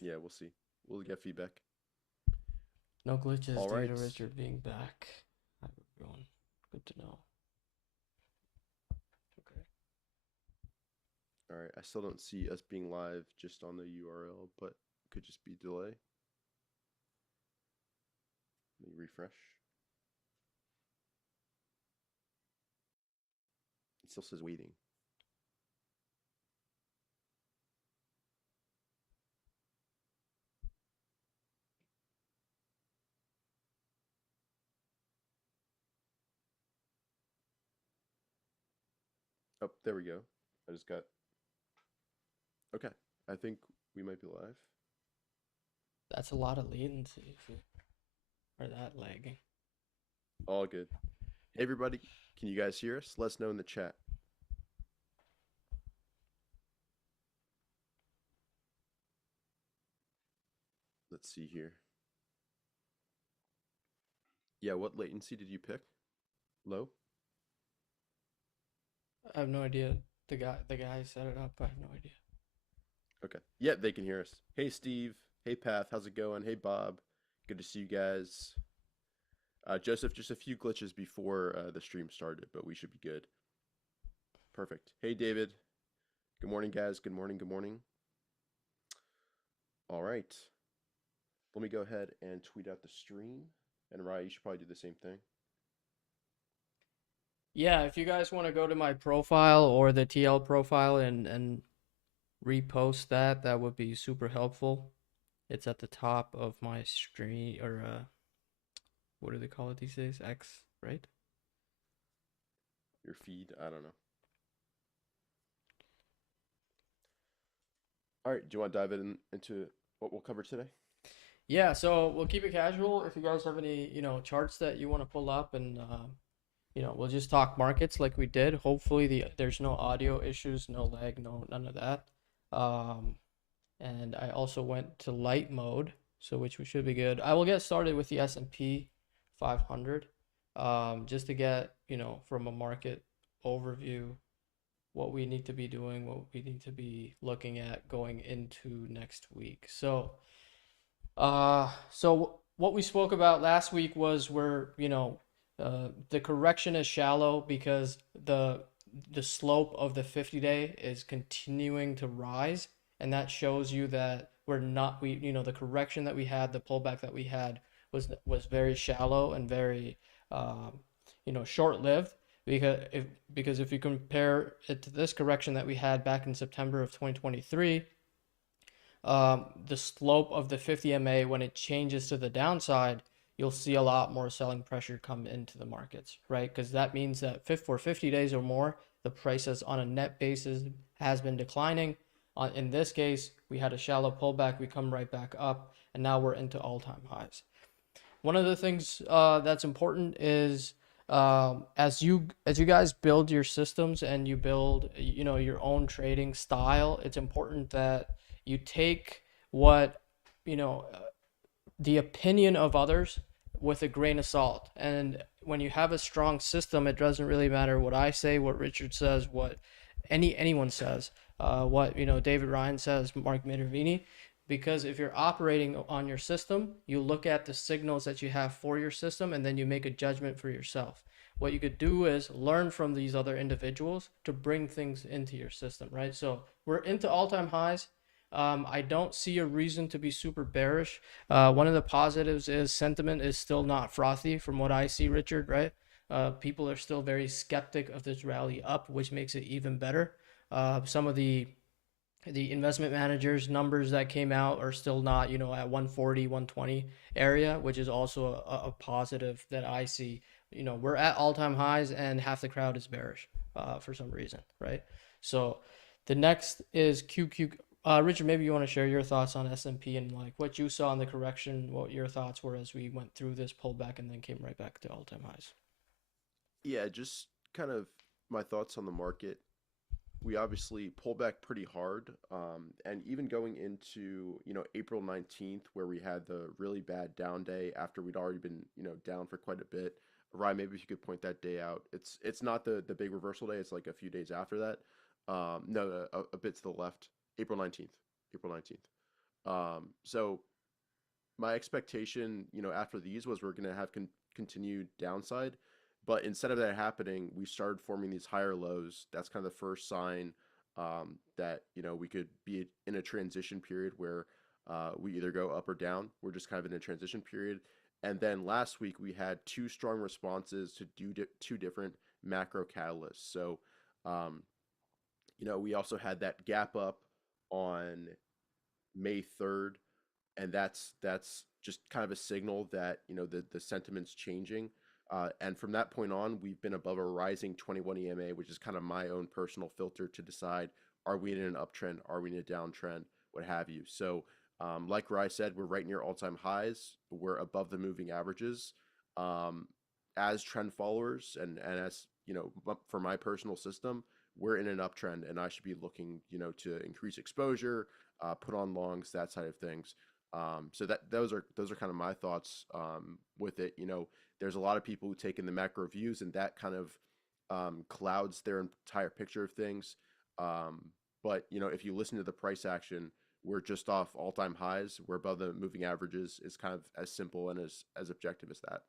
Yeah, we'll see. We'll get feedback. No glitches All due right. to Richard being back. Hi, everyone. Good to know. Okay. All right. I still don't see us being live just on the URL, but could just be delay. Let me refresh. It still says waiting. Oh, there we go. I just got. Okay. I think we might be live. That's a lot of latency if you are that lagging. All good. Hey, everybody. Can you guys hear us? Let us know in the chat. Let's see here. Yeah, what latency did you pick? Low? I have no idea. The guy set it up. I have no idea. Okay. Yeah, they can hear us. Hey, Steve. Hey, Path. How's it going? Hey, Bob. Good to see you guys. Joseph, just a few glitches before the stream started, but we should be good. Perfect. Hey, David. Good morning, guys. Good morning. Good morning. All right. Let me go ahead and tweet out the stream. And Rai, you should probably do the same thing. Yeah, if you guys want to go to my profile or the TL profile and repost that, that would be super helpful. It's at the top of my screen, or what do they call it these days? X, right? Your feed. I don't know. All right. Do you want to dive into what we'll cover today? Yeah, so we'll keep it casual. If you guys have any, charts that you want to pull up, and we'll just talk markets like we did. Hopefully there's no audio issues, no lag, no none of that. Um, and I also went to light mode, so which we should be good. I will get started with the S&P 500, just to get, from a market overview, what we need to be doing, what we need to be looking at going into next week. So what we spoke about last week was where, the correction is shallow because the slope of the 50-day is continuing to rise, and that shows you that the correction that we had, the pullback that we had was very shallow and very short-lived, because if you compare it to this correction that we had back in September of 2023, the slope of the 50 MA, when it changes to the downside, you'll see a lot more selling pressure come into the markets, right? Because that means that for 50 days or more, the prices on a net basis has been declining. In this case, we had a shallow pullback, we come right back up, and now we're into all-time highs. One of the things that's important is, as you guys build your systems and you build your own trading style, it's important that you take what you know the opinion of others with a grain of salt. And when you have a strong system, it doesn't really matter what I say, what Richard says, what anyone says, what David Ryan says, Mark Minervini. Because if you're operating on your system, you look at the signals that you have for your system, and then you make a judgment for yourself. What you could do is learn from these other individuals to bring things into your system, right? So we're into all-time highs. I don't see a reason to be super bearish. One of the positives is sentiment is still not frothy from what I see, Richard, right? People are still very skeptic of this rally up, which makes it even better. Some of the investment managers numbers that came out are still not, at 140, 120 area, which is also a positive that I see. We're at all-time highs and half the crowd is bearish for some reason, right? So the next is QQ. Richard, maybe you want to share your thoughts on S&P and like what you saw in the correction, what your thoughts were as we went through this pullback and then came right back to all-time highs. Yeah, just kind of my thoughts on the market. We obviously pulled back pretty hard. And even going into, April 19th, where we had the really bad down day after we'd already been, down for quite a bit. Ryan, maybe if you could point that day out. It's not the big reversal day. It's like a few days after that. No, a bit to the left. April 19th. April 19th. So my expectation, after these was we're going to have continued downside, but instead of that happening, we started forming these higher lows. That's kind of the first sign that we could be in a transition period where we either go up or down. We're just kind of in a transition period. And then last week we had two strong responses to two different macro catalysts. So, um, we also had that gap up on May 3rd, and that's just kind of a signal that the sentiment's changing. And from that point on, we've been above a rising 21 EMA, which is kind of my own personal filter to decide, are we in an uptrend, are we in a downtrend, what have you. So, like Rai said, we're right near all-time highs. We're above the moving averages. Um, as trend followers, and as for my personal system, we're in an uptrend, and I should be looking to increase exposure, put on longs, that side of things. So those are kind of my thoughts with it. There's a lot of people who take in the macro views, and that kind of clouds their entire picture of things. Um, but if you listen to the price action, we're just off all-time highs. We're above the moving averages. It's kind of as simple and as objective as that.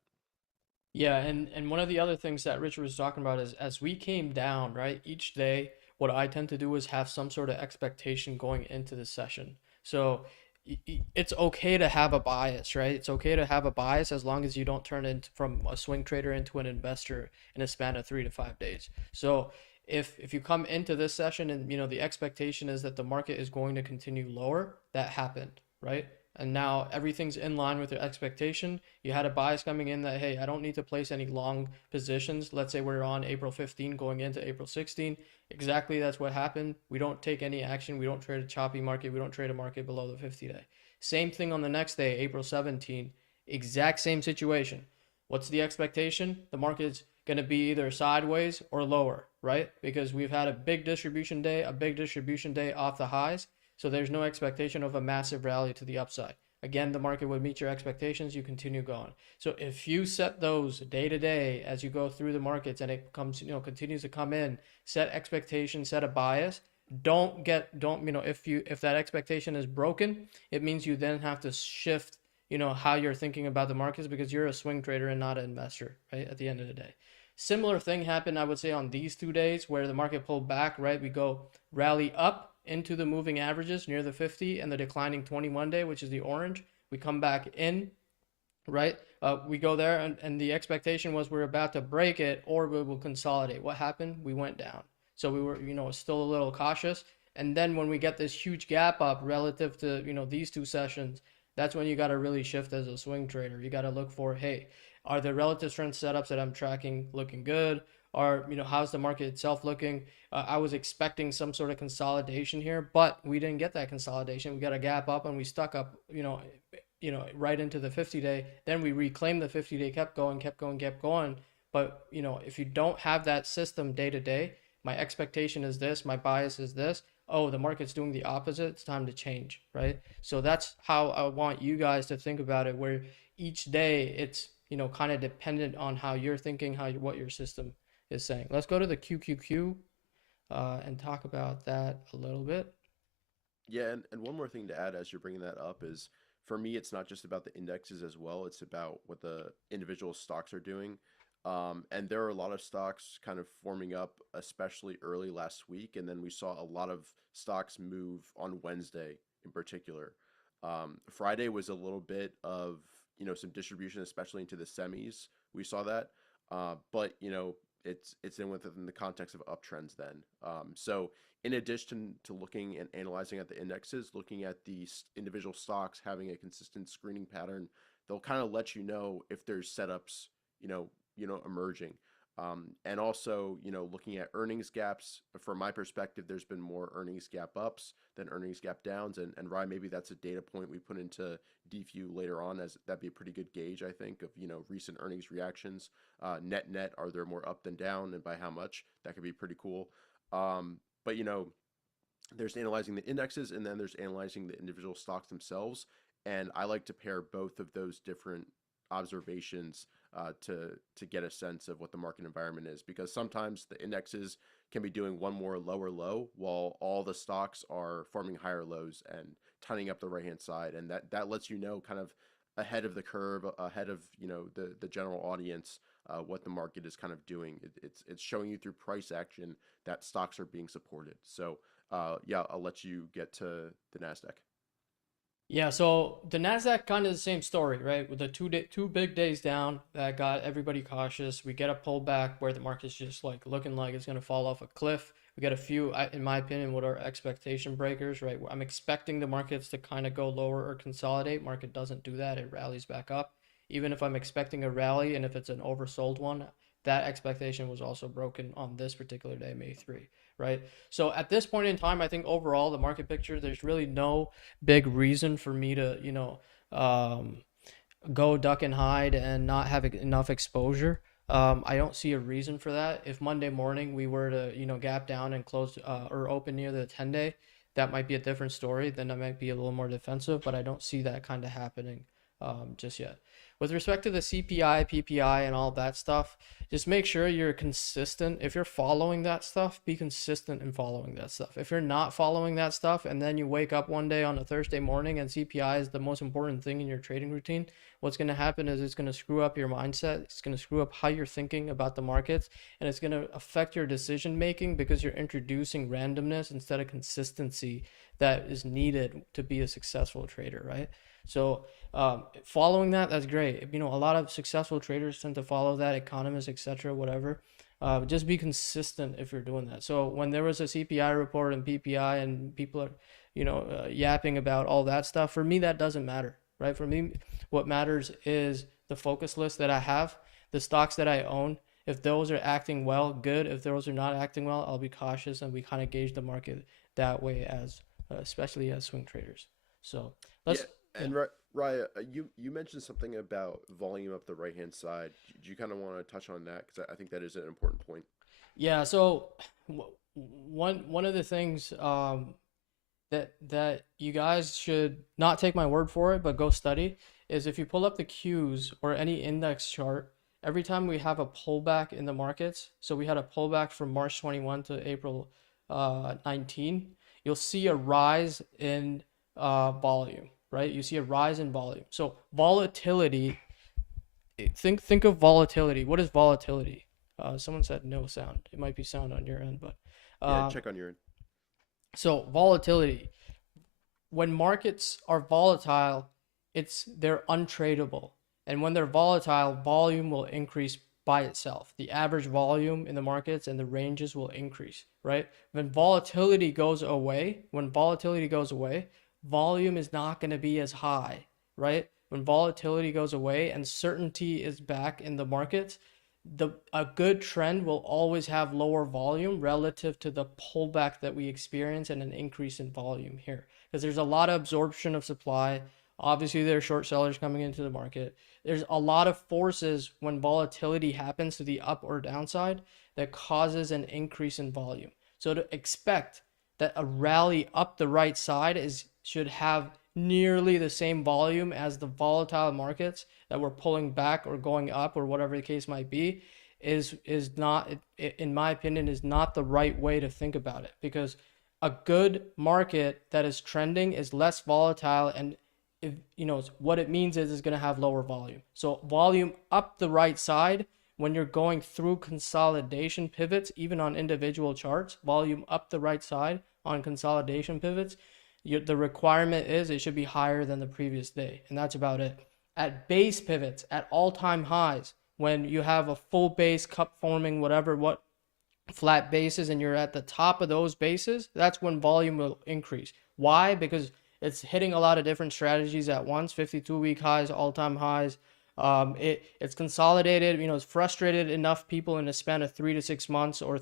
Yeah, and one of the other things that Richard was talking about is as we came down, right, each day, what I tend to do is have some sort of expectation going into the session. So it's okay to have a bias, right? It's okay to have a bias as long as you don't turn into from a swing trader into an investor in a span of 3 to 5 days. So if you come into this session and the expectation is that the market is going to continue lower, that happened, right? And now everything's in line with your expectation. You had a bias coming in that, hey, I don't need to place any long positions. Let's say we're on April 15 going into April 16. Exactly, that's what happened. We don't take any action. We don't trade a choppy market. We don't trade a market below the 50-day. Same thing on the next day, April 17. Exact same situation. What's the expectation? The market's going to be either sideways or lower, right? Because we've had a big distribution day off the highs. So there's no expectation of a massive rally to the upside. Again, the market would meet your expectations, you continue going. So if you set those day to day as you go through the markets and it comes, continues to come in, set expectations, set a bias. Don't if that expectation is broken, it means you then have to shift, how you're thinking about the markets because you're a swing trader and not an investor, right? At the end of the day. Similar thing happened, I would say, on these 2 days where the market pulled back, right? We go rally up into the moving averages near the 50 and the declining 21 day, which is the orange. We come back in, right? We go there, and the expectation was we're about to break it or we will consolidate. What happened? We went down. So we were, still a little cautious. And then when we get this huge gap up relative to, these two sessions, that's when you got to really shift as a swing trader. You got to look for, hey, are the relative strength setups that I'm tracking looking good? Or, how's the market itself looking? I was expecting some sort of consolidation here, but we didn't get that consolidation. We got a gap up and we stuck up, right into the 50-day. Then we reclaimed the 50-day, kept going, kept going, kept going. But, if you don't have that system day to day, my expectation is this, my bias is this. Oh, the market's doing the opposite. It's time to change, right? So that's how I want you guys to think about it, where each day it's, kind of dependent on how you're thinking, what your system is saying. Let's go to the QQQ and talk about that a little bit. Yeah, and one more thing to add as you're bringing that up is, for me, it's not just about the indexes as well. It's about what the individual stocks are doing. And there are a lot of stocks kind of forming up, especially early last week. And then we saw a lot of stocks move on Wednesday in particular. Friday was a little bit of, some distribution, especially into the semis. We saw that. But, it's within the context of uptrends then. So in addition to looking and analyzing at the indexes, looking at the individual stocks having a consistent screening pattern, they'll kind of let you know if there's setups, emerging. And also, looking at earnings gaps. From my perspective, there's been more earnings gap ups than earnings gap downs. And Ryan, maybe that's a data point we put into DView later on, as that'd be a pretty good gauge, I think, of recent earnings reactions. Net, are there more up than down, and by how much? That could be pretty cool. But there's analyzing the indexes, and then there's analyzing the individual stocks themselves. And I like to pair both of those different observations to get a sense of what the market environment is, because sometimes the indexes can be doing one more lower low while all the stocks are forming higher lows and tightening up the right hand side, and that lets you know kind of ahead of the curve, ahead of the general audience, what the market is kind of doing. It's showing you through price action that stocks are being supported. So yeah, I'll let you get to the Nasdaq. Yeah, so the Nasdaq kind of the same story, right? With the two big days down that got everybody cautious. We get a pullback where the market's just like looking like it's gonna fall off a cliff. We get a few, in my opinion, what are expectation breakers, right? I'm expecting the markets to kind of go lower or consolidate. Market doesn't do that; it rallies back up. Even if I'm expecting a rally, and if it's an oversold one, that expectation was also broken on this particular day, May 3, right? So at this point in time, I think overall the market picture, there's really no big reason for me to, um, go duck and hide and not have enough exposure. I don't see a reason for that. If Monday morning we were to, gap down and close or open near the 10-day, that might be a different story. Then I might be a little more defensive, but I don't see that kind of happening just yet. With respect to the CPI, PPI, and all that stuff, just make sure you're consistent. If you're following that stuff, be consistent in following that stuff. If you're not following that stuff and then you wake up one day on a Thursday morning and CPI is the most important thing in your trading routine, what's going to happen is it's going to screw up your mindset. It's going to screw up how you're thinking about the markets, and it's going to affect your decision making because you're introducing randomness instead of consistency that is needed to be a successful trader, right? So following that, that's great. A lot of successful traders tend to follow that, economists, etc., whatever. Just be consistent if you're doing that. So when there was a CPI report and PPI and people are, yapping about all that stuff, for me that doesn't matter, right? For me, what matters is the focus list that I have, the stocks that I own. If those are acting well, good. If those are not acting well, I'll be cautious, and we kind of gauge the market that way as, especially as swing traders. So Yeah, let's, yeah. and Raya, you mentioned something about volume up the right hand side. Do you kind of want to touch on that? Because I think that is an important point. Yeah, so one of the things that you guys should not take my word for it, but go study is if you pull up the Qs or any index chart, every time we have a pullback in the markets, so we had a pullback from March 21 to April 19, you'll see a rise in volume, right? You see a rise in volume. So volatility, think of volatility. What is volatility? Someone said no sound. It might be sound on your end, but Yeah, uh, check on your end. so volatility, when markets are volatile, they're untradeable. And when they're volatile, volume will increase by itself. The average volume in the markets and the ranges will increase, right? When volatility goes away, volume is not going to be as high, right? When volatility goes away and certainty is back in the markets, a good trend will always have lower volume relative to the pullback that we experience and an increase in volume here, because there's a lot of absorption of supply. Obviously, there are short sellers coming into the market. There's a lot of forces when volatility happens to the up or downside that causes an increase in volume. So to expect that a rally up the right side should have nearly the same volume as the volatile markets that we're pulling back or going up or whatever the case might be is not, in my opinion, is not the right way to think about it, because a good market that is trending is less volatile, and if what it means is going to have lower volume. So volume up the right side when you're going through consolidation pivots, even on individual charts, volume up the right side on consolidation pivots, the requirement is it should be higher than the previous day, and that's about it. At base pivots, at all-time highs, when you have a full base cup forming what flat bases and you're at the top of those bases, that's when volume will increase. Why? Because it's hitting a lot of different strategies at once. 52-week highs, all-time highs. It's consolidated. It's frustrated enough people in a span of 3 to 6 months, or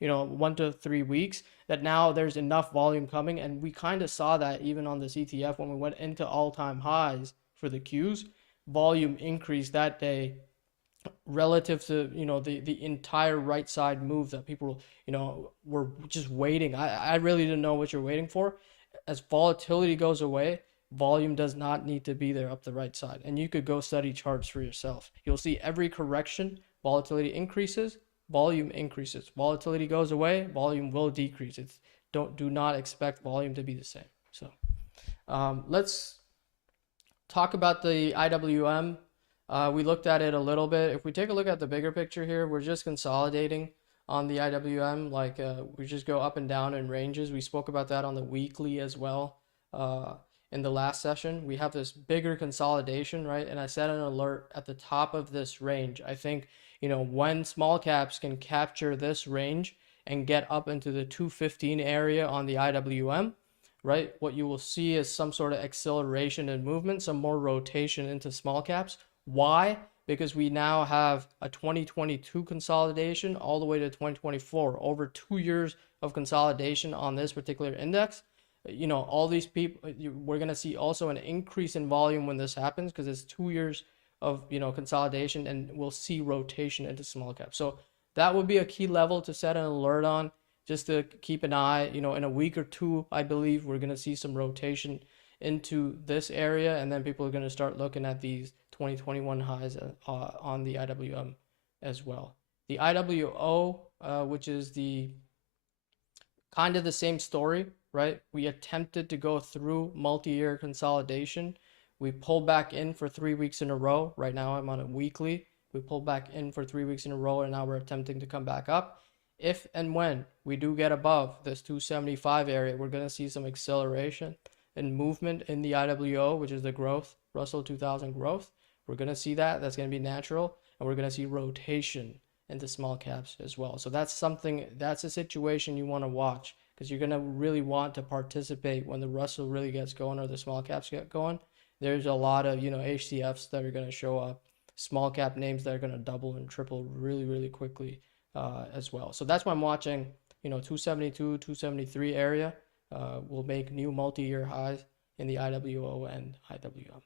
1 to 3 weeks, that now there's enough volume coming, and we kind of saw that even on this ETF when we went into all-time highs for the Qs. Volume increased that day relative to the entire right side move that people were just waiting. I really didn't know what you're waiting for. As volatility goes away, volume does not need to be there up the right side, and you could go study charts for yourself. You'll see every correction, volatility increases, volume increases. Volatility goes away, volume will decrease. Do not expect volume to be the same. So Let's talk about the IWM. We looked at it a little bit. If we take a look at the bigger picture here, we're just consolidating on the IWM. We just go up and down in ranges. We spoke about that on the weekly as well. Uh, in the last session, we have this bigger consolidation, right? And I set an alert at the top of this range. I think, when small caps can capture this range and get up into the 215 area on the IWM, right? What you will see is some sort of acceleration and movement, some more rotation into small caps. Why? Because we now have a 2022 consolidation all the way to 2024, over 2 years of consolidation on this particular index. All these people, we're going to see also an increase in volume when this happens because it's 2 years of, consolidation, and we'll see rotation into small caps. So that would be a key level to set an alert on, just to keep an eye. In a week or two, I believe we're going to see some rotation into this area, and then people are going to start looking at these 2021 highs on the IWM as well. The IWO, which is the kind of the same story, right? We attempted to go through multi-year consolidation. We pulled back in for 3 weeks in a row. Right now I'm on a weekly. We pulled back in for 3 weeks in a row, and now we're attempting to come back up. If and when we do get above this 275 area, we're going to see some acceleration and movement in the IWO, which is the growth, Russell 2000 growth. We're going to see that. That's going to be natural. And we're going to see rotation into small caps as well. So that's a situation you want to watch, because you're going to really want to participate when the Russell really gets going or the small caps get going. There's a lot of, HCFs that are going to show up, small cap names that are going to double and triple really, really quickly as well. So that's why I'm watching, 272, 273 area will make new multi-year highs in the IWO and IWM.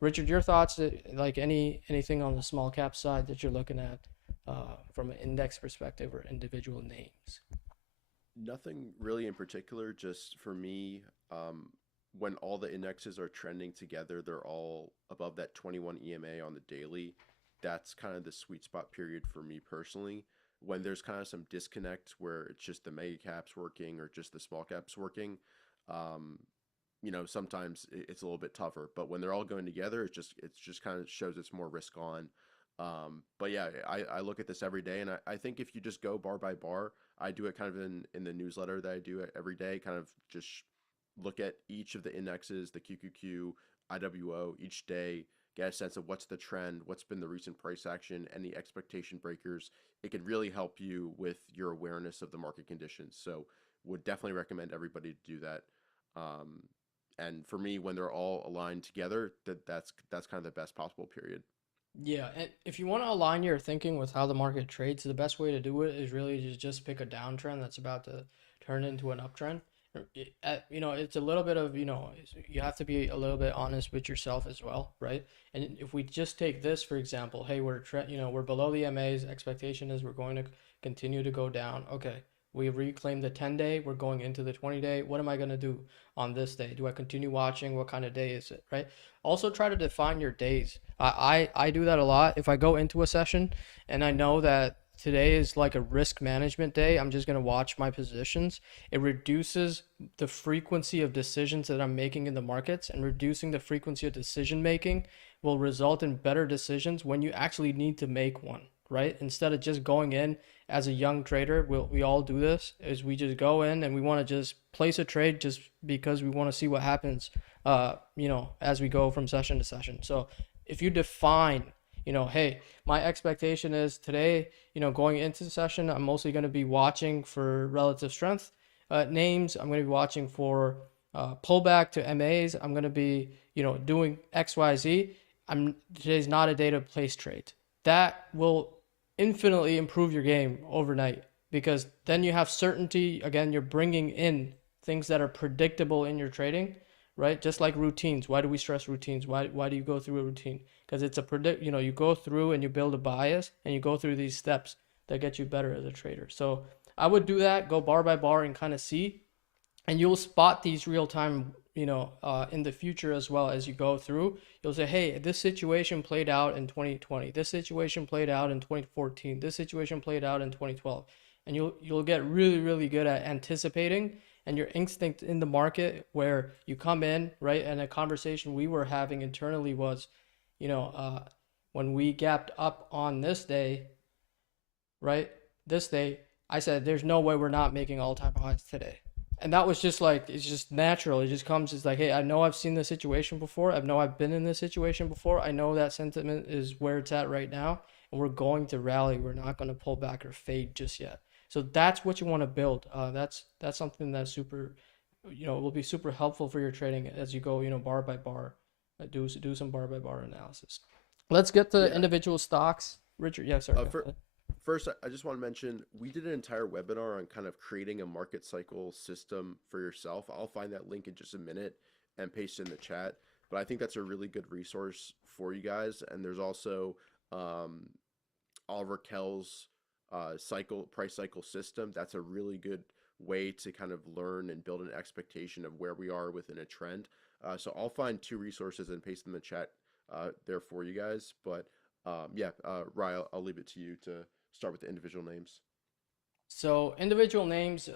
Richard, your thoughts, like anything on the small cap side that you're looking at from an index perspective or individual names? Nothing really in particular. Just for me, when all the indexes are trending together, they're all above that 21 EMA on the daily. That's kind of the sweet spot period for me personally. When there's kind of some disconnect where it's just the mega caps working or just the small caps working, um, sometimes it's a little bit tougher. But when th're all going together, it's just kind of shows it's more risk on. But yeah, I look at this every day, and I think if you just go bar by bar, I do it kind of in the newsletter that I do every day, kind of just look at each of the indexes, the QQQ, IWO each day, get a sense of what's the trend, what's been the recent price action, any expectation breakers. It can really help you with your awareness of the market conditions. So would definitely recommend everybody to do that. Um, and for me, when they're all aligned together, that's kind of the best possible period. Yeah, and if you want to align your thinking with how the market trades, the best way to do it is really to just pick a downtrend that's about to turn into an uptrend. It's a little bit of, you have to be a little bit honest with yourself as well, right? And if we just take this, for example, hey, we're below the MA's expectation is we're going to continue to go down. Okay, we reclaimed the 10-day, we're going into the 20-day. What am I going to do on this day? Do I continue watching? What kind of day is it, right? Also try to define your days. I do that a lot. If I go into a session and I know that today is like a risk management day, I'm just going to watch my positions. It reduces the frequency of decisions that I'm making in the markets, and reducing the frequency of decision making will result in better decisions when you actually need to make one, right? Instead of just going in as a young trader, we all do this, is we just go in and we want to just place a trade just because we want to see what happens, as we go from session to session. So if you define, hey, my expectation is today, going into the session, I'm mostly going to be watching for relative strength names. I'm going to be watching for pullback to MAs. I'm going to be, doing XYZ. Today's not a day to place trade. That will infinitely improve your game overnight, because then you have certainty. Again, you're bringing in things that are predictable in your trading, right? Just like routines. Why do we stress routines? Why do you go through a routine? Because it's you go through and you build a bias, and you go through these steps that get you better as a trader. So I would do that, go bar by bar and kind of see, and you'll spot these real time, in the future as well. As you go through, you'll say, hey, this situation played out in 2020, this situation played out in 2014, this situation played out in 2012, and you'll get really, really good at anticipating and your instinct in the market where you come in, right? And a conversation we were having internally was, you know, when we gapped up on this day, right? This day, I said, there's no way we're not making all-time highs today. And that was just like, it's just natural. It just comes, it's like, hey, I know I've seen this situation before. I know I've been in this situation before. I know that sentiment is where it's at right now. And we're going to rally. We're not going to pull back or fade just yet. So that's what you want to build. That's something that's super, will be super helpful for your trading as you go, bar by bar, do some bar by bar analysis. Let's get to Yeah. individual stocks. Richard, yeah, sorry, go For, ahead. First, I just want to mention we did an entire webinar on kind of creating a market cycle system for yourself. I'll find that link in just a minute and paste it in the chat. But I think that's a really good resource for you guys. And there's also um, Oliver Kell's price cycle system. That's a really good way to kind of learn and build an expectation of where we are within a trend. So I'll find two resources and paste them in the chat there for you guys. But yeah, Ryan, I'll leave it to you to start with the individual names. So individual names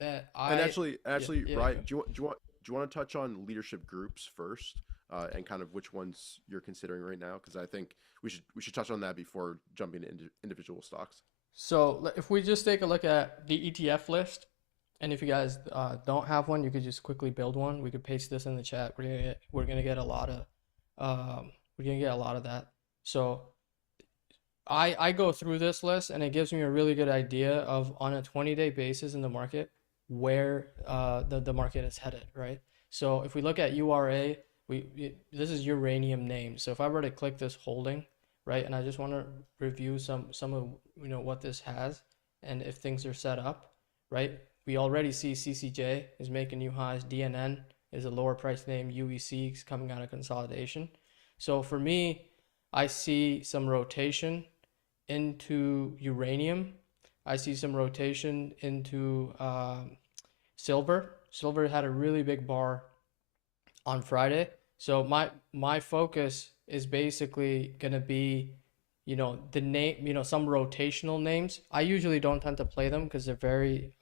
that And I, yeah, yeah, Ryan, go. do you want to touch on leadership groups first, and kind of which ones you're considering right now? Because I think we should touch on that before jumping into individual stocks. So if we just take a look at the ETF list, and if you guys don't have one, you could just quickly build one. We could paste this in the chat. We're gonna get a lot of we're gonna get a lot of that. So I go through this list and it gives me a really good idea of on a 20-day basis in the market where the market is headed, right? So if we look at URA, this is uranium name. So if I were to click this holding, right, and I just want to review some of what this has and if things are set up, right? We already see CCJ is making new highs. DNN is a lower price name. UEC is coming out of consolidation. So for me, I see some rotation into uranium. I see some rotation into silver. Silver had a really big bar on Friday. So my focus is basically gonna be, the name, some rotational names. I usually don't tend to play them because they're very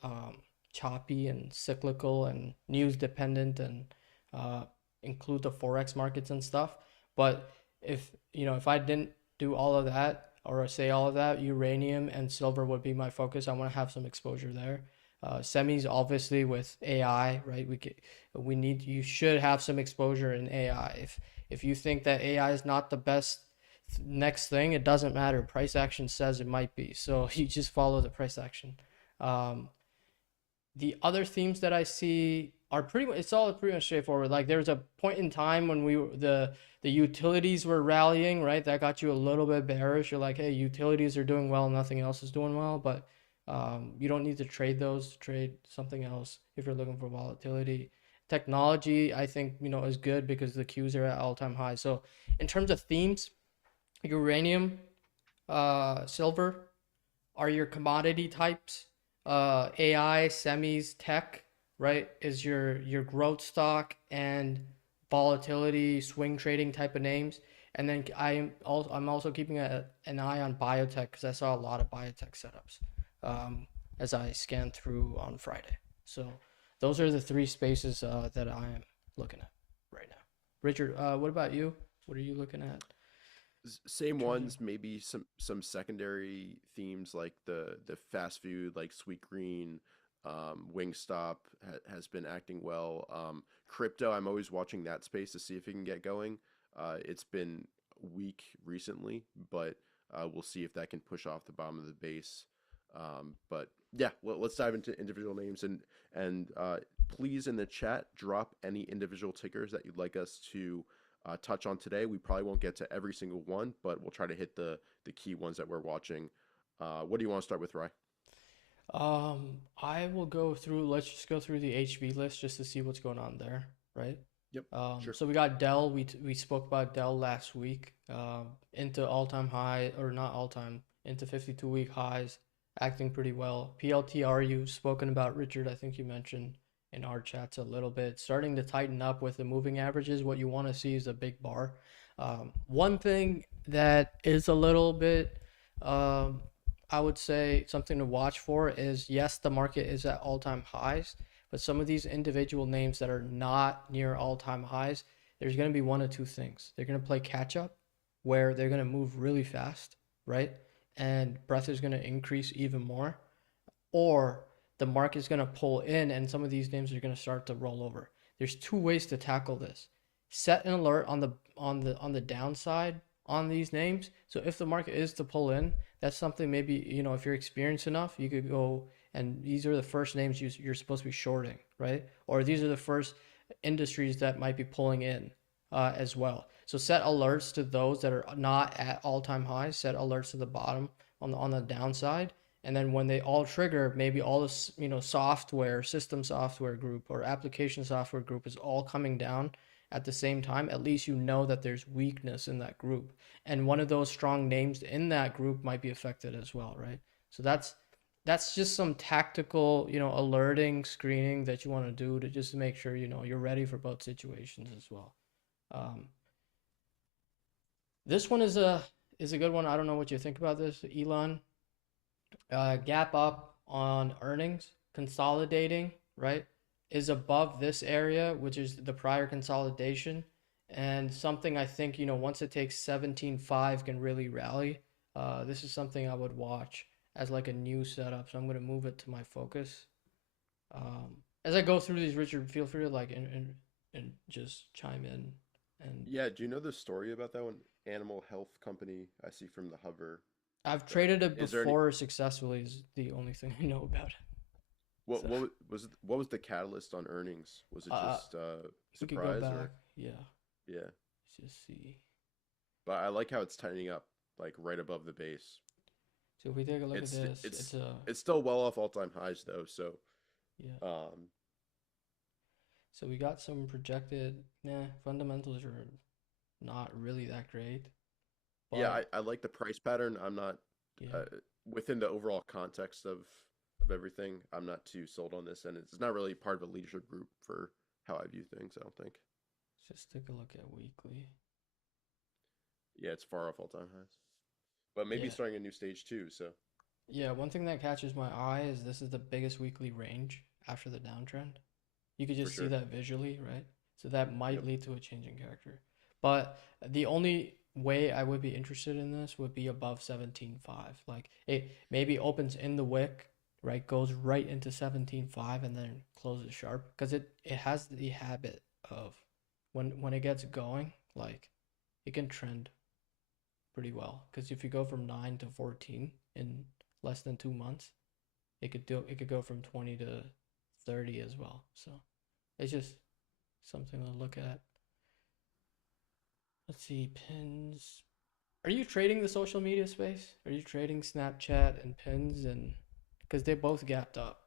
choppy and cyclical and news dependent and uh, include the forex markets and stuff. But if I didn't do all of that or say all of that, uranium and silver would be my focus. I want to have some exposure there. Semis obviously with AI, right? You should have some exposure in AI. If you think that AI is not the best next thing, it doesn't matter. Price action says it might be, so you just follow the price action. Um, the other themes that I see are it's all pretty much straightforward. Like there's a point in time when the utilities were rallying, right? That got you a little bit bearish. You're like, hey, utilities are doing well, nothing else is doing well, but you don't need to trade those. Trade something else if you're looking for volatility. Technology, I think, is good because the Qs are at all-time high. So in terms of themes, uranium, silver are your commodity types. AI, semis, tech, right, is your growth stock and volatility, swing trading type of names. And then I'm also keeping an eye on biotech because I saw a lot of biotech setups as I scanned through on Friday. So those are the three spaces that I am looking at right now. Richard, what about you? What are you looking at Same in terms of? ones, maybe some secondary themes like the fast food, like Sweetgreen, Wingstop has been acting well. Crypto, I'm always watching that space to see if it can get going. It's been weak recently, but we'll see if that can push off the bottom of the base. But yeah, let's dive into individual names and please in the chat drop any individual tickers that you'd like us to touch on today. We probably won't get to every single one, but we'll try to hit the key ones that we're watching. What do you want to start with, Rye? I will go through, let's just go through the HV list just to see what's going on there, right? Yep, sure. So we got Dell. We spoke about Dell last week. Into all-time high or not all-time into 52-week highs, acting pretty well. PLTRU spoken about, Richard. I think you mentioned in our chats a little bit, starting to tighten up with the moving averages. What you want to see is a big bar. One thing that is a little bit, I would say something to watch for is yes, the market is at all-time highs, But some of these individual names that are not near all-time highs, there's going to be one of two things. They're going to play catch up where they're going to move really fast, right? And breadth is going to increase even more, or the market's going to pull in and some of these names are going to start to roll over. There's two ways to tackle this. Set an alert on the downside on these names. So if the market is to pull in, that's something maybe, if you're experienced enough, you could go and these are the first names you're supposed to be shorting, right? Or these are the first industries that might be pulling in as well. So set alerts to those that are not at all-time highs. Set alerts to the bottom on the downside, and then when they all trigger, maybe all this software, system software group or application software group is all coming down at the same time. At least you know that there's weakness in that group, and one of those strong names in that group might be affected as well, right? So that's just some tactical, alerting, screening that you want to do to just make sure you're ready for both situations as well. Um, this one is a good one. I don't know what you think about this, Elon. Gap up on earnings, consolidating, right, is above this area, which is the prior consolidation, and something I think once it takes 17.5 can really rally. This is something I would watch as like a new setup, so I'm gonna move it to my focus. Um, as I go through these, Richard, feel free to like and just chime in. And Yeah, do you know the story about that one? Animal health company I see from the hover. I've That traded it is there any before successfully. Is the only thing I know about it. what So what was the catalyst on earnings? Was it uh, just we could go surprise back. or Yeah, yeah? let's just see. But I like how it's tightening up like right above the base. So if we take a look at It's this, it's it's a it's still well off all-time highs though, so yeah. um So we got some projected. Nah, fundamentals are not really that great, yeah, but I like the price pattern. I'm not yeah. uh, within the overall context of everything. I'm not too sold on this, and it's not really part of a leadership group for how I view things. I don't think. Let's just take a look at weekly. Yeah, it's far off all-time highs, but maybe Yeah, starting a new stage too. So yeah. One thing that catches my eye is this is the biggest weekly range after the downtrend. You could for just see sure. that visually, right? So that might Yep. lead to a change in character. But the only way I would be interested in this would be above 17.5. Like it maybe opens in the wick, right? Goes right into 17.5 and then closes sharp because it has the habit of when it gets going, like it can trend pretty well. Because if you go from 9 to 14 in less than 2 months, it could go from 20 to 30 as well. So it's just something to look at. Let's see, pins. Are you trading the social media space? Are you trading Snapchat and pins and because they both gapped up?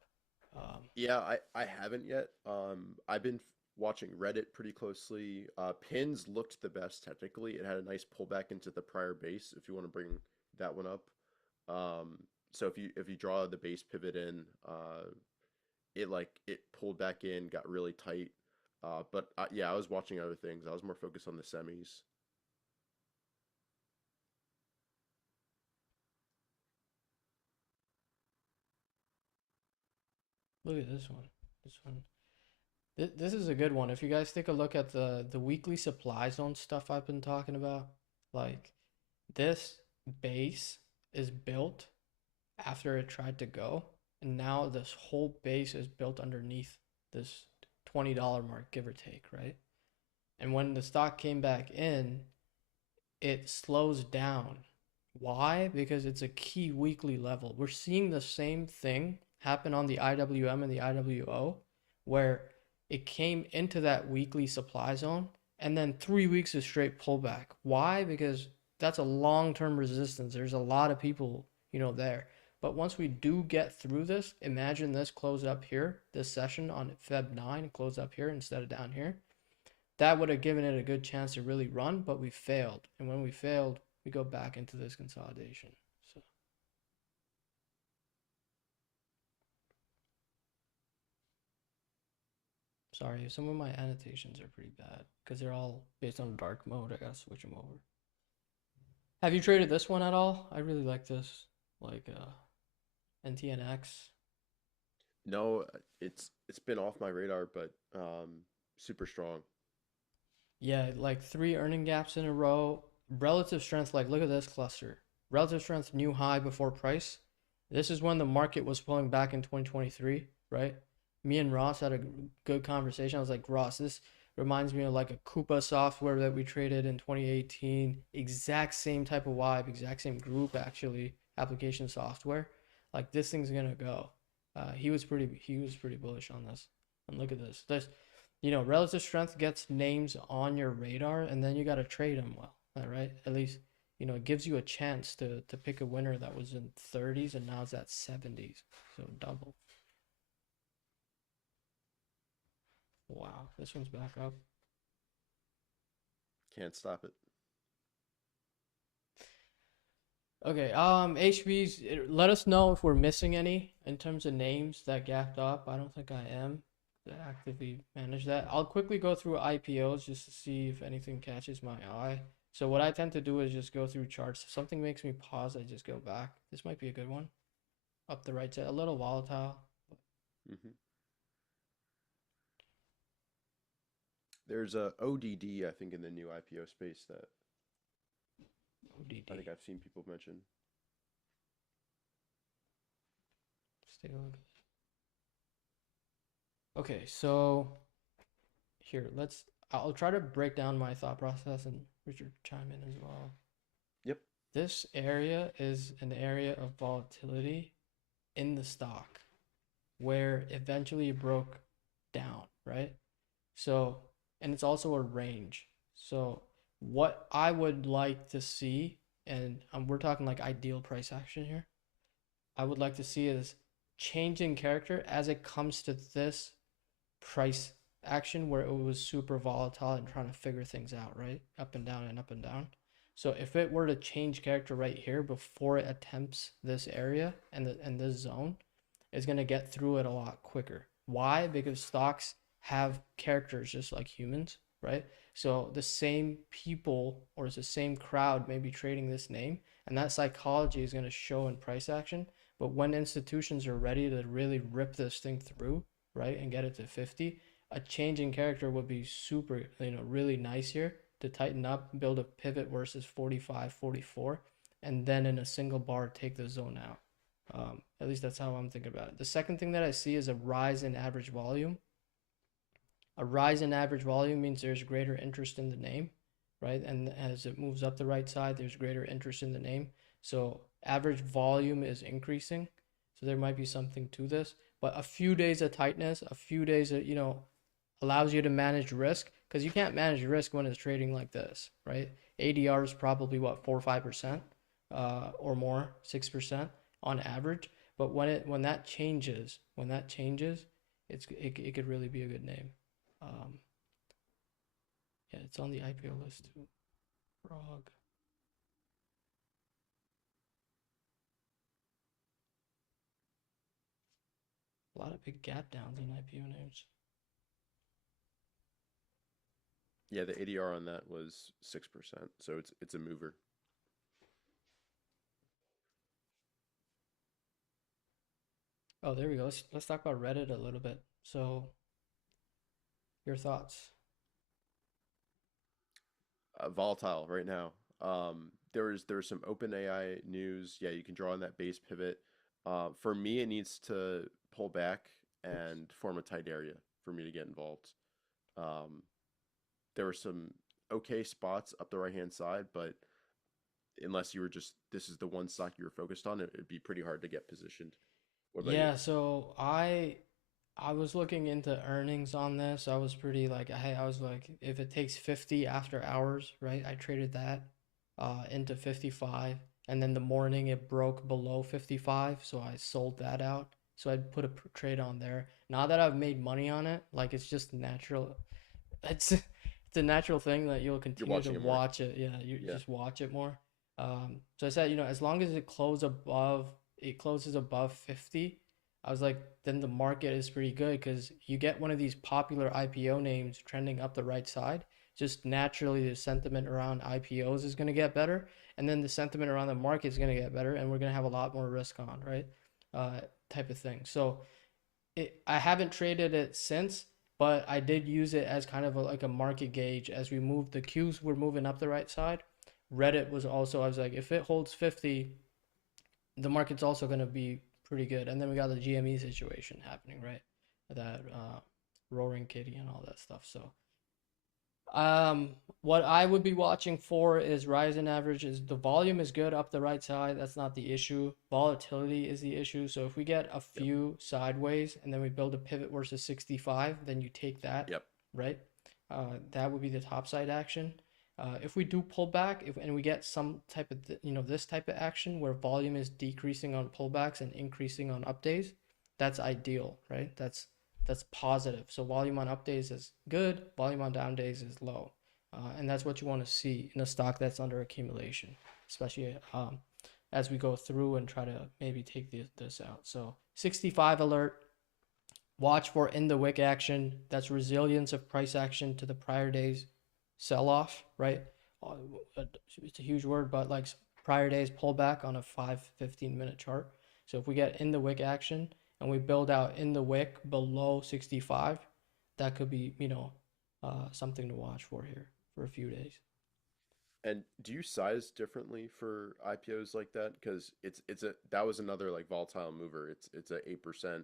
Um, Yeah, I haven't yet. I've been watching Reddit pretty closely. Pins looked the best technically. It had a nice pullback into the prior base if you want to bring that one up. Um, so if you draw the base pivot in, it pulled back in, got really tight. But yeah, I was watching other things. I was more focused on the semis. Look at this one. This one. This is a good one. If you guys take a look at the weekly supply zone stuff I've been talking about, like this base is built after it tried to go, and now this whole base is built underneath this $20 mark, give or take, right? And when the stock came back in, it slows down. Why? Because it's a key weekly level. We're seeing the same thing happen on the IWM and the IWO, where it came into that weekly supply zone and then 3 weeks of straight pullback. Why? Because that's a long-term resistance. There's a lot of people, there. But once we do get through this, imagine this close up here, this session on Feb 9, close up here instead of down here. That would have given it a good chance to really run, but we failed. And when we failed, we go back into this consolidation. So sorry, some of my annotations are pretty bad because they're all based on dark mode. I gotta switch them over. Have you traded this one at all? I really like this, like NTNX. No, it's been off my radar, but super strong. Yeah, like three earning gaps in a row. Relative strength, like look at this cluster. Relative strength new high before price. This is when the market was pulling back in 2023, right? Me and Ross had a good conversation. I was like, Ross, this reminds me of like a Coupa software that we traded in 2018. Exact same type of vibe, exact same group actually, application software. Like this thing's gonna go. He was pretty bullish on this. And look at this. Relative strength gets names on your radar, and then you got to trade them well, all right? At least, it gives you a chance to pick a winner that was in 30s and now it's at 70s. So double. Wow, this one's back up. Can't stop it. Okay, HBs, let us know if we're missing any in terms of names that gapped up. I don't think I am to actively manage that. I'll quickly go through IPOs just to see if anything catches my eye. So what I tend to do is just go through charts. If something makes me pause, I just go back. This might be a good one. Up the right side, a little volatile. Hmm. There's a ODD, I think, in the new IPO space that I think ODD. I've seen people mention. Let's take a look. Okay, so here, I'll try to break down my thought process and Richard chime in as well. Yep. This area is an area of volatility in the stock where eventually it broke down, right? So, and it's also a range. So, what I would like to see, and we're talking like ideal price action here, I would like to see is change in character as it comes to this price action where it was super volatile and trying to figure things out, right? Up and down and up and down. So if it were to change character right here before it attempts this area and this zone, it's gonna get through it a lot quicker. Why? Because stocks have characters just like humans, right? So the same people or it's the same crowd may be trading this name, and that psychology is gonna show in price action. But when institutions are ready to really rip this thing through, right, and get it to 50, a change in character would be super, really nice here to tighten up, build a pivot versus 45, 44, and then in a single bar take the zone out. At least that's how I'm thinking about it. The second thing that I see is a rise in average volume. A rise in average volume means there's greater interest in the name, right? And as it moves up the right side, there's greater interest in the name. So average volume is increasing. So there might be something to this. But a few days of tightness, a few days of, allows you to manage risk because you can't manage risk when it's trading like this, right? ADR is probably what, 4 or 5% or more, 6% on average. But when that changes, it could really be a good name. Um, yeah, it's on the IPO list too. Frog. A lot of big gap downs in IPO names. Yeah, the ADR on that was 6%, so it's a mover. Oh, there we go. Let's talk about Reddit a little bit. So, your thoughts? Volatile right now. There's some open AI news. Yeah, you can draw on that base pivot. For me, it needs to pull back Oops. and form a tight area for me to get involved. Um, there were some okay spots up the right hand side, but unless you were just this is the one stock you were focused on, it'd be pretty hard to get positioned. What about you? Yeah, so I was looking into earnings on this. I was pretty like, hey, I was like, if it takes 50 after hours, right? I traded that into 55, and then the morning it broke below 55, so I sold that out. So I'd put a trade on there. Now that I've made money on it, like it's just natural. It's a natural thing that you'll You're continue to watching it more. watch it. Yeah, you Yeah. just watch it more. So I said, as long as it closes above 50, I was like, then the market is pretty good because you get one of these popular IPO names trending up the right side. Just naturally, the sentiment around IPOs is going to get better, and then the sentiment around the market is going to get better, and we're going to have a lot more risk on, right? Type of thing. So I haven't traded it since, but I did use it as kind of like a market gauge as we moved. The Qs were moving up the right side. Reddit was also, I was like, if it holds 50, the market's also going to be pretty good. And then we got the GME situation happening, right? That roaring kitty and all that stuff. So um, what I would be watching for is rising averages. The volume is good up the right side. That's not the issue. Volatility is the issue. So if we get a Yep. few sideways and then we build a pivot versus 65, then you take that, Yep. right? That would be the top side action. If we do pull back, and we get some type of this type of action where volume is decreasing on pullbacks and increasing on up days, that's ideal, right? That's positive. So volume on up days is good, volume on down days is low. And that's what you want to see in a stock that's under accumulation, especially as we go through and try to maybe take this out. So 65 alert, watch for in the wick action. That's resilience of price action to the prior day's sell off, right? It's a huge word, but like prior day's pullback on a 5-15 minute chart. So if we get in the wick action and we build out in the wick below 65, that could be, something to watch for here for a few days. And do you size differently for IPOs like that? Because it's a that was another like volatile mover. It's a 8%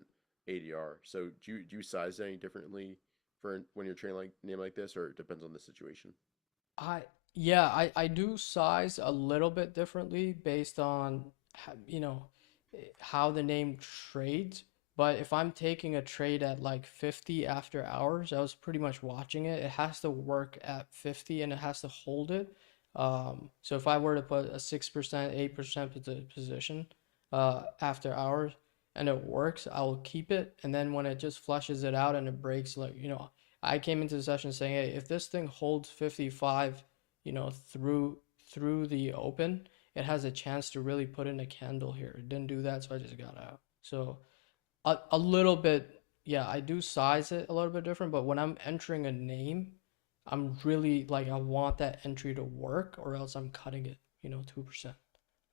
ADR. So do you size any differently for when you're trading like name like this, or it depends on the situation? I Yeah, I do size a little bit differently based on how the name trades. But if I'm taking a trade at like 50 after hours, I was pretty much watching it. It has to work at 50 and it has to hold it. So if I were to put a 6%, 8% position after hours and it works, I will keep it. And then when it just flushes it out and it breaks, like, I came into the session saying, hey, if this thing holds 55, through the open, it has a chance to really put in a candle here. It didn't do that, so I just got out. So a little bit, yeah, I do size it a little bit different, but when I'm entering a name, I'm really like I want that entry to work or else I'm cutting it, 2%.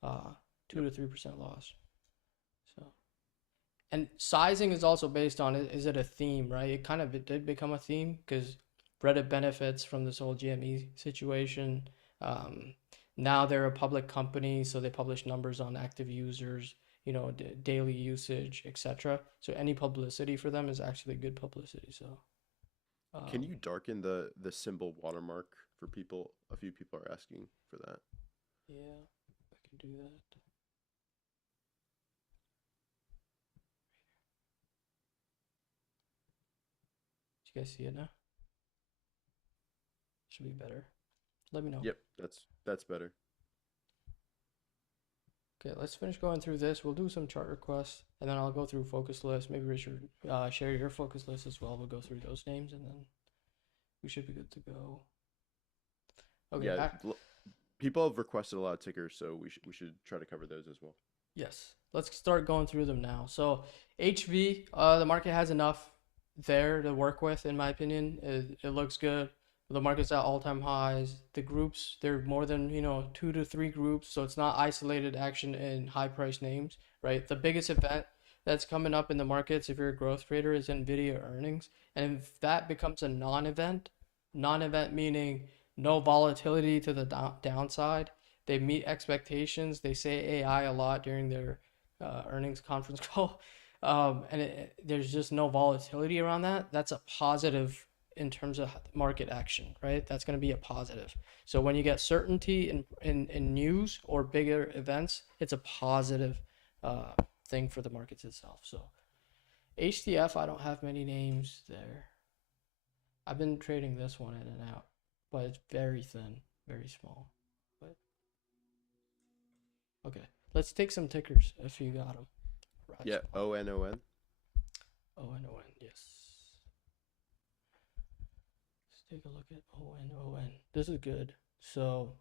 Uh 2 Yep. to 3% loss. So and sizing is also based on is it a theme, right? It did become a theme because Reddit benefits from this whole GME situation. Um, Now they're a public company, so they publish numbers on active users, daily usage, etc. So any publicity for them is actually good publicity. So Can um, you darken the symbol watermark for people? A few people are asking for that. yeah, I can do that. Do you guys see it now? Should be better. Let me know. Yep, that's better. Okay, let's finish going through this. We'll do some chart requests, and then I'll go through focus list. Maybe Richard, share your focus list as well. We'll go through those names, and then we should be good to go. Okay, Yeah, people have requested a lot of tickers, so we should try to cover those as well. yes, let's start going through them now. So HV, the market has enough there to work with, in my opinion. It looks good. The market's at all-time highs. The groups, they're more than, 2 to 3 groups, so it's not isolated action in high-price names, right? The biggest event that's coming up in the markets, if you're a growth trader, is Nvidia earnings. And if that becomes a non-event meaning no volatility to the downside, they meet expectations. They say AI a lot during their earnings conference call, and there's just no volatility around that. That's a positive in terms of market action, right? That's going to be a positive. So when you get certainty in news or bigger events, it's a positive uh, thing for the markets itself. So HTF, I don't have many names there. I've been trading this one in and out, but it's very thin, very small. But okay, let's take some tickers if you got them. Rise Yeah, one. ONON. ONON, yes. Let's take a look at ONON. This is good. So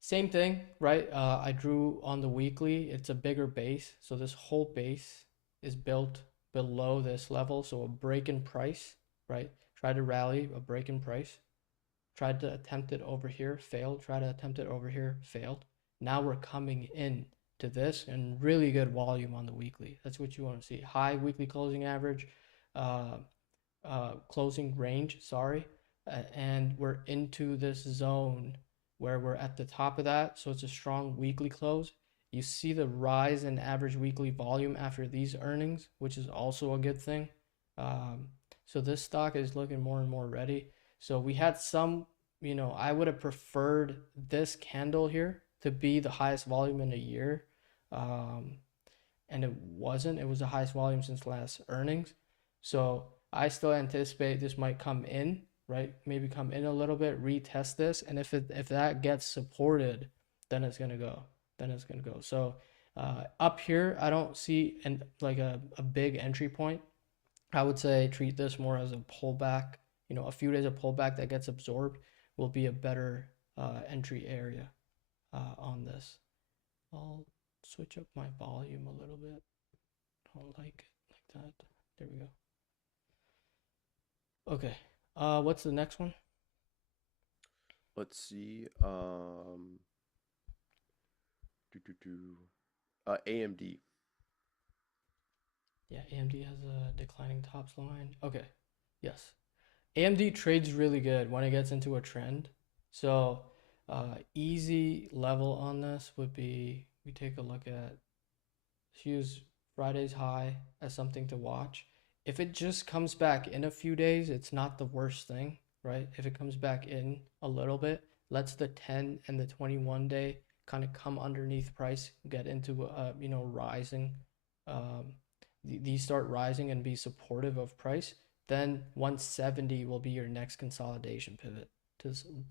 same thing, right? I drew on the weekly. It's a bigger base. So this whole base is built below this level. So a break in price, right? Try to rally a break in price. Tried to attempt it over here, failed. Tried to attempt it over here, failed. Now we're coming in to this and really good volume on the weekly. That's what you want to see. High weekly closing average, uh, closing range, sorry. And we're into this zone where we're at the top of that. So it's a strong weekly close. You see the rise in average weekly volume after these earnings, which is also a good thing. Um, so this stock is looking more and more ready. So we had some, I would have preferred this candle here to be the highest volume in a year. Um, and it wasn't. It was the highest volume since last earnings. So I still anticipate this might come in, right? Maybe come in a little bit, retest this, and if that gets supported, then it's gonna go. Then it's gonna go. So up here, I don't see like a big entry point. I would say treat this more as a pullback. A few days of pullback that gets absorbed will be a better entry area on this. I'll switch up my volume a little bit. I don't like it like that. There we go. Okay. What's the next one? Let's see. Do, do, do. AMD. Yeah, AMD has a declining tops line. Okay. Yes. AMD trades really good when it gets into a trend. So, easy level on this would be we take a look at use Friday's high as something to watch. If it just comes back in a few days, it's not the worst thing, right? If it comes back in a little bit, lets the 10 and the 21 day kind of come underneath price, get into rising, um, these start rising and be supportive of price, then 170 will be your next consolidation pivot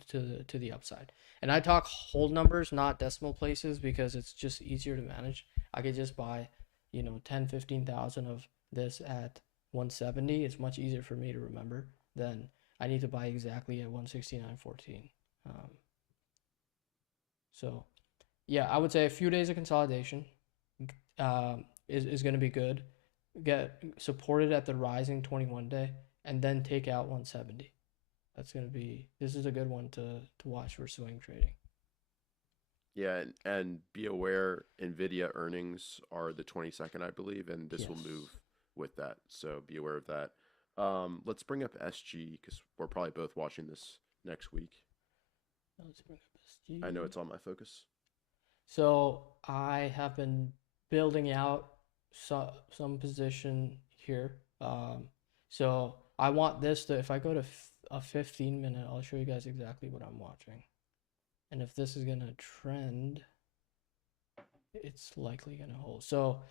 to the upside. And I talk whole numbers, not decimal places, because it's just easier to manage. I could just buy, 10, 15,000 of this at 170. It's much easier for me to remember than I need to buy exactly at 169.14. Um, so, yeah, I would say a few days of consolidation is going to be good. Get supported at the rising 21 day and then take out 170. This is a good one to watch for swing trading. Yeah, and be aware Nvidia earnings are the 22nd, I believe, and this will Yes. move with that. So be aware of that. Let's bring up SG because we're probably both watching this next week. Let's bring up I know SG. it's on my focus. So I have been building out some position here. So I want this to, if I go to a 15-minute, I'll show you guys exactly what I'm watching. And if this is going to trend, it's likely going to hold. So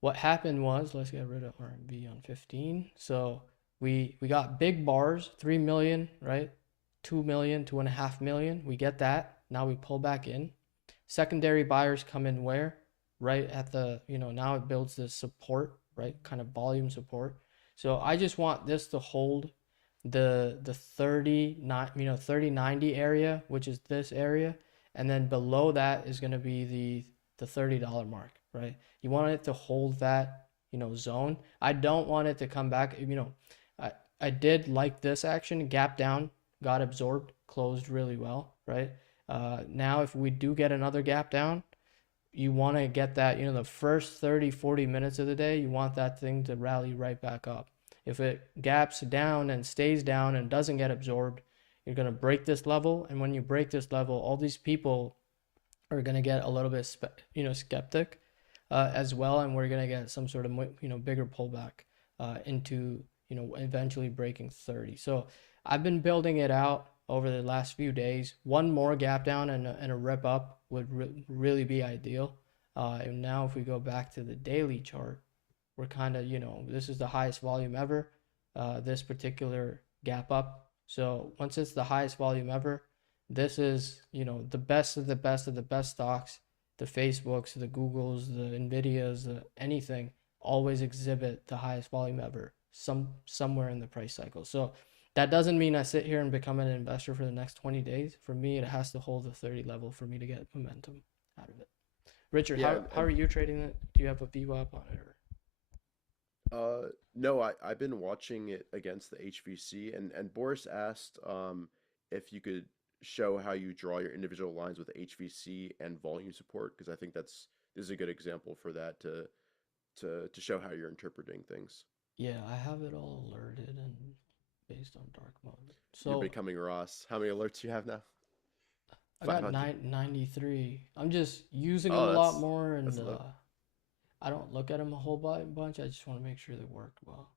what happened was, let's get rid of RMB on 15. So we got big bars, 3 million, right? 2 million, 2.5 million. We get that. Now we pull back in. Secondary buyers come in where? Right at the, now it builds this support, right? Kind of volume support. So I just want this to hold the 30, not, 30.90 area, which is this area. And then below that is going to be the $30 mark, right? You want it to hold that, zone. I don't want it to come back, I, I did like this action, gap down, got absorbed, closed really well, right? Now, if we do get another gap down, you want to get that, the first 30, 40 minutes of the day, you want that thing to rally right back up. If it gaps down and stays down and doesn't get absorbed, you're going to break this level. And when you break this level, all these people are going to get a little bit, skeptic as well. And we're going to get some sort of, bigger pullback into, eventually breaking 30. So I've been building it out over the last few days. One more gap down and a rip up would really be ideal. And now if we go back to the daily chart, we're kind of, this is the highest volume ever, this particular gap up. So once it's the highest volume ever, this is, the best of the best of the best stocks, the Facebooks, the Googles, the Nvidias, anything always exhibit the highest volume ever, somewhere in the price cycle. So that doesn't mean I sit here and become an investor for the next 20 days. For me, it has to hold the 30 level for me to get momentum out of it. Richard, Yeah, how are you trading it? Do you have a VWAP on it? no, I've been watching it against the HVC, and Boris asked if you could show how you draw your individual lines with HVC and volume support because I think that's this is a good example for that to show how you're interpreting things. Yeah, I have it all alerted and based on dark mode. You're So becoming Ross. How many alerts you have now? I got 500. 93. I'm just using them Oh, a lot more, that's and low. I don't look at them a whole bunch. I just want to make sure they work well.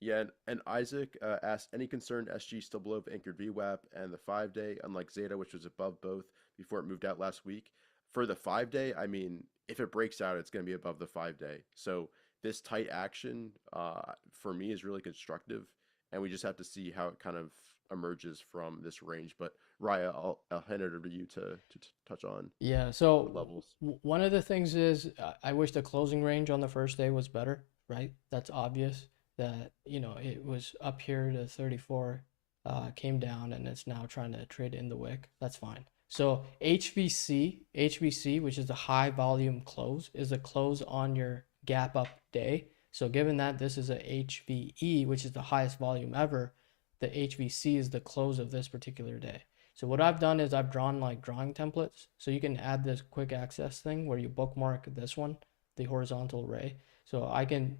Yeah, and Isaac asked, any concern SG still below the anchored VWAP and the 5 day, unlike Zeta, which was above both before it moved out last week. For the 5 day, I mean, if it breaks out, it's going to be above the 5 day. So this tight action, for me, is really constructive, and we just have to see how it kind of emerges from this range. But Raya, I'll hand it over to you to touch on Yeah, the so levels. one of the things is I wish the closing range on the first day was better, right? That's obvious that, it was up here to 34, came down, and it's now trying to trade in the wick. That's fine. So HVC, which is the high volume close, is a close on your gap up day. So given that this is a HVE, which is the highest volume ever, the HVC is the close of this particular day. So what I've done is I've drawn like drawing templates. So you can add this quick access thing where you bookmark this one, the horizontal ray. So I can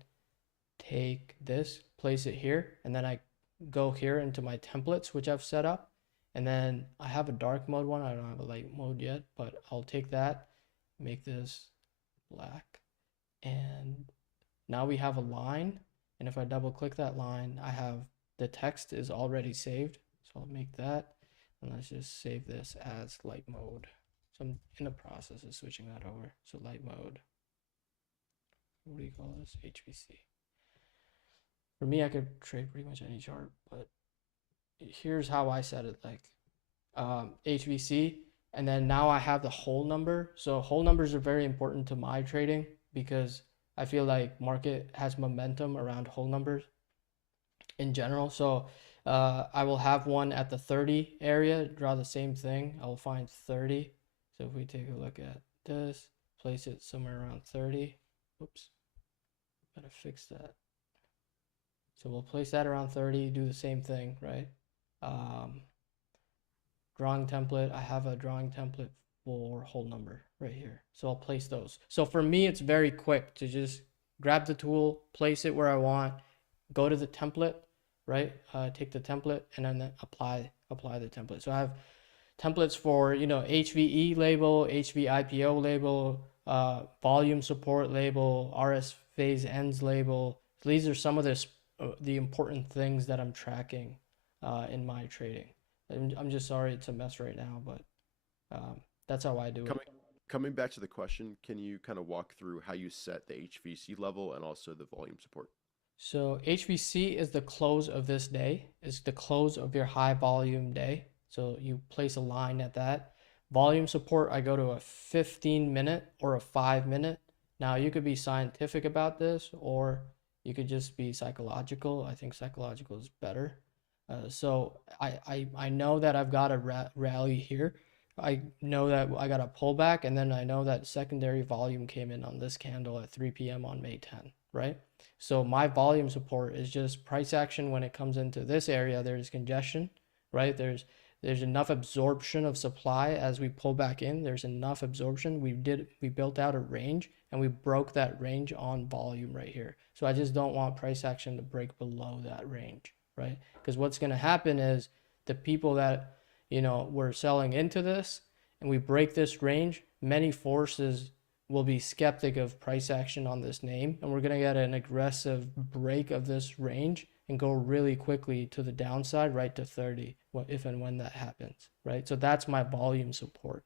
take this, place it here, and then I go here into my templates, which I've set up. And then I have a dark mode one. I don't have a light mode yet, but I'll take that, make this black. And now we have a line. And if I double click that line, I have the text is already saved. So I'll make that. And let's just save this as light mode. So I'm in the process of switching that over. So light mode. What do you call this? HVC. For me, I could trade pretty much any chart, but here's how I set it, like HVC. And then now I have the whole number. So whole numbers are very important to my trading because I feel like market has momentum around whole numbers in general. So I will have one at the 30 area, draw the same thing. I will find 30. So if we take a look at this, place it somewhere around 30. Oops, gotta fix that. So we'll place that around 30, do the same thing, right? Um, Drawing template, I have a drawing template for whole number right here. So I'll place those. So for me, it's very quick to just grab the tool, place it where I want, go to the template, right? Take the template and then apply the template. So I have templates for, HVE label, HVIPO label, volume support label, RS phase ends label. So these are some of the important things that I'm tracking in my trading. I'm just sorry it's a mess right now, but that's how I do it. Coming back to the question, can you kind of walk through how you set the HVC level and also the volume support? So HVC is the close of this day, is the close of your high volume day. So you place a line at that. Volume support, I go to a 15-minute or a 5-minute. Now you could be scientific about this or you could just be psychological. I think psychological is better. So I know that I've got a rally here. I know that I got a pullback, and then I know that secondary volume came in on this candle at 3 p.m. on May 10, right? So my volume support is just price action when it comes into this area. There's congestion, right? There's enough absorption of supply as we pull back in. There's enough absorption. We built out a range and we broke that range on volume right here. So I just don't want price action to break below that range, right? Because what's going to happen is the people that were selling into this and we break this range, many forces will be skeptic of price action on this name, and we're going to get an aggressive break of this range and go really quickly to the downside right to 30 if and when that happens, right? So that's my volume support.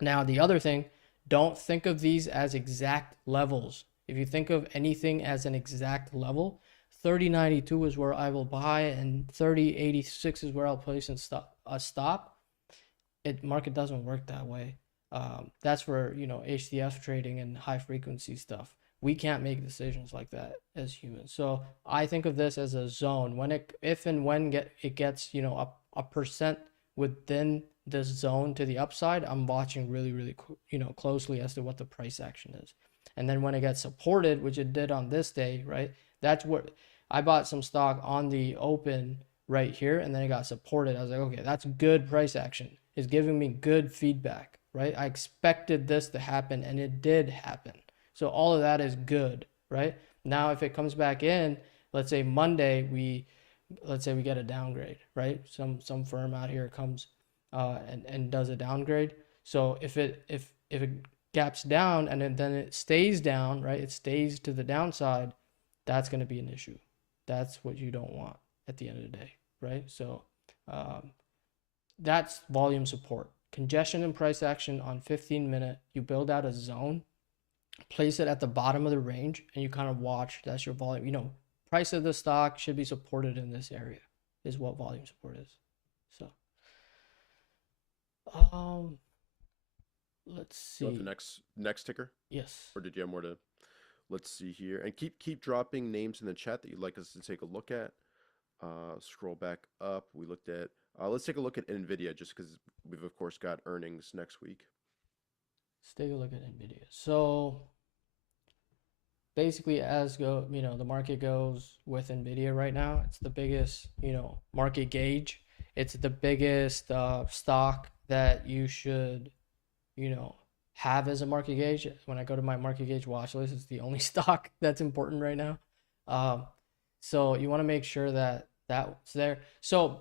Now the other thing, don't think of these as exact levels. If you think of anything as an exact level, 30.92 is where I will buy and 30.86 is where I'll place a stop. Market doesn't work that way. That's for HDF trading and high frequency stuff. We can't make decisions like that as humans. So I think of this as a zone. If and when it gets a percent within this zone to the upside, I'm watching really really closely as to what the price action is. And then when it gets supported, which it did on this day, right? That's where I bought some stock on the open right here, and then it got supported. I was like, okay, that's good price action. It's giving me good feedback, right? I expected this to happen and it did happen. So all of that is good, right? Now if it comes back in, let's say Monday let's say we get a downgrade, right? Some firm out here comes and does a downgrade. So if it gaps down and then it stays down, right? It stays to the downside, that's going to be an issue. That's what you don't want at the end of the day, right? So um, that's volume support. Congestion and price action on 15-minute. You build out a zone, place it at the bottom of the range, and you kind of watch. That's your volume. Price of the stock should be supported in this area, is what volume support is. So, um, let's You want the see. next ticker, Yes. or did you have more to? Let's see here, and keep dropping names in the chat that you'd like us to take a look at. Scroll back up. We looked at. Let's take a look at Nvidia, just because we've of course got earnings next week. Let's take a look at Nvidia. So basically, the market goes with Nvidia right now. It's the biggest, market gauge. It's the biggest stock that you should, you know, have as a market gauge. When I go to my market gauge watch list, it's the only stock that's important right now. Um, so you want to make sure that that's there. So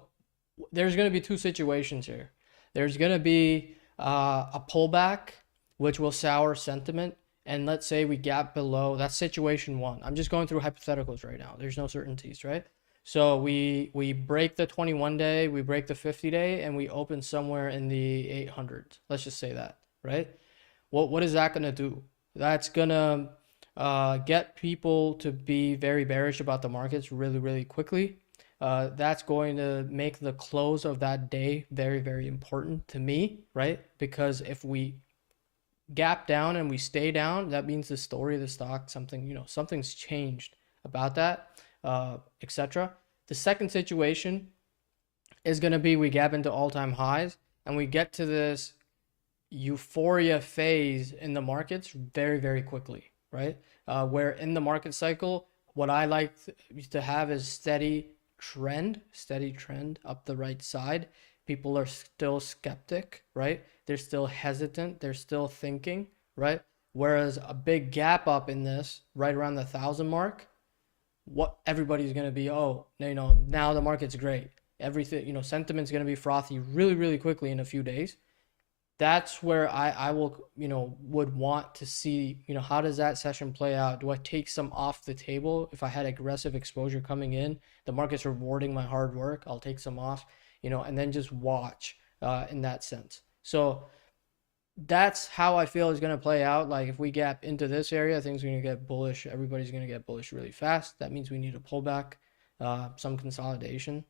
there's going to be two situations here. There's going to be a pullback, which will sour sentiment. And let's say we gap below. That's situation one. I'm just going through hypotheticals right now. There's no certainties, right? So we break the 21 day, we break the 50 day, and we open somewhere in the 800s. Let's just say that, right? What is that gonna do? That's gonna get people to be very bearish about the markets really, really quickly. That's going to make the close of that day very, very important to me, right? Because if we gap down and we stay down, that means the story of the stock, something's changed about that, etc. The second situation is going to be we gap into all-time highs and we get to this euphoria phase in the markets very, very quickly, right? Where in the market cycle, what I like to have is steady trend up the right side. People are still skeptic, right? They're still hesitant. They're still thinking, right? Whereas a big gap up in this, right around the 1,000 mark, what everybody's going to be, oh, now the market's great. Everything, sentiment's going to be frothy really, really quickly in a few days. That's where I will, would want to see, how does that session play out? Do I take some off the table? If I had aggressive exposure coming in, the market's rewarding my hard work, I'll take some off, and then just watch in that sense. So that's how I feel is going to play out. Like if we gap into this area, things are going to get bullish. Everybody's going to get bullish really fast. That means we need a pullback, some consolidation.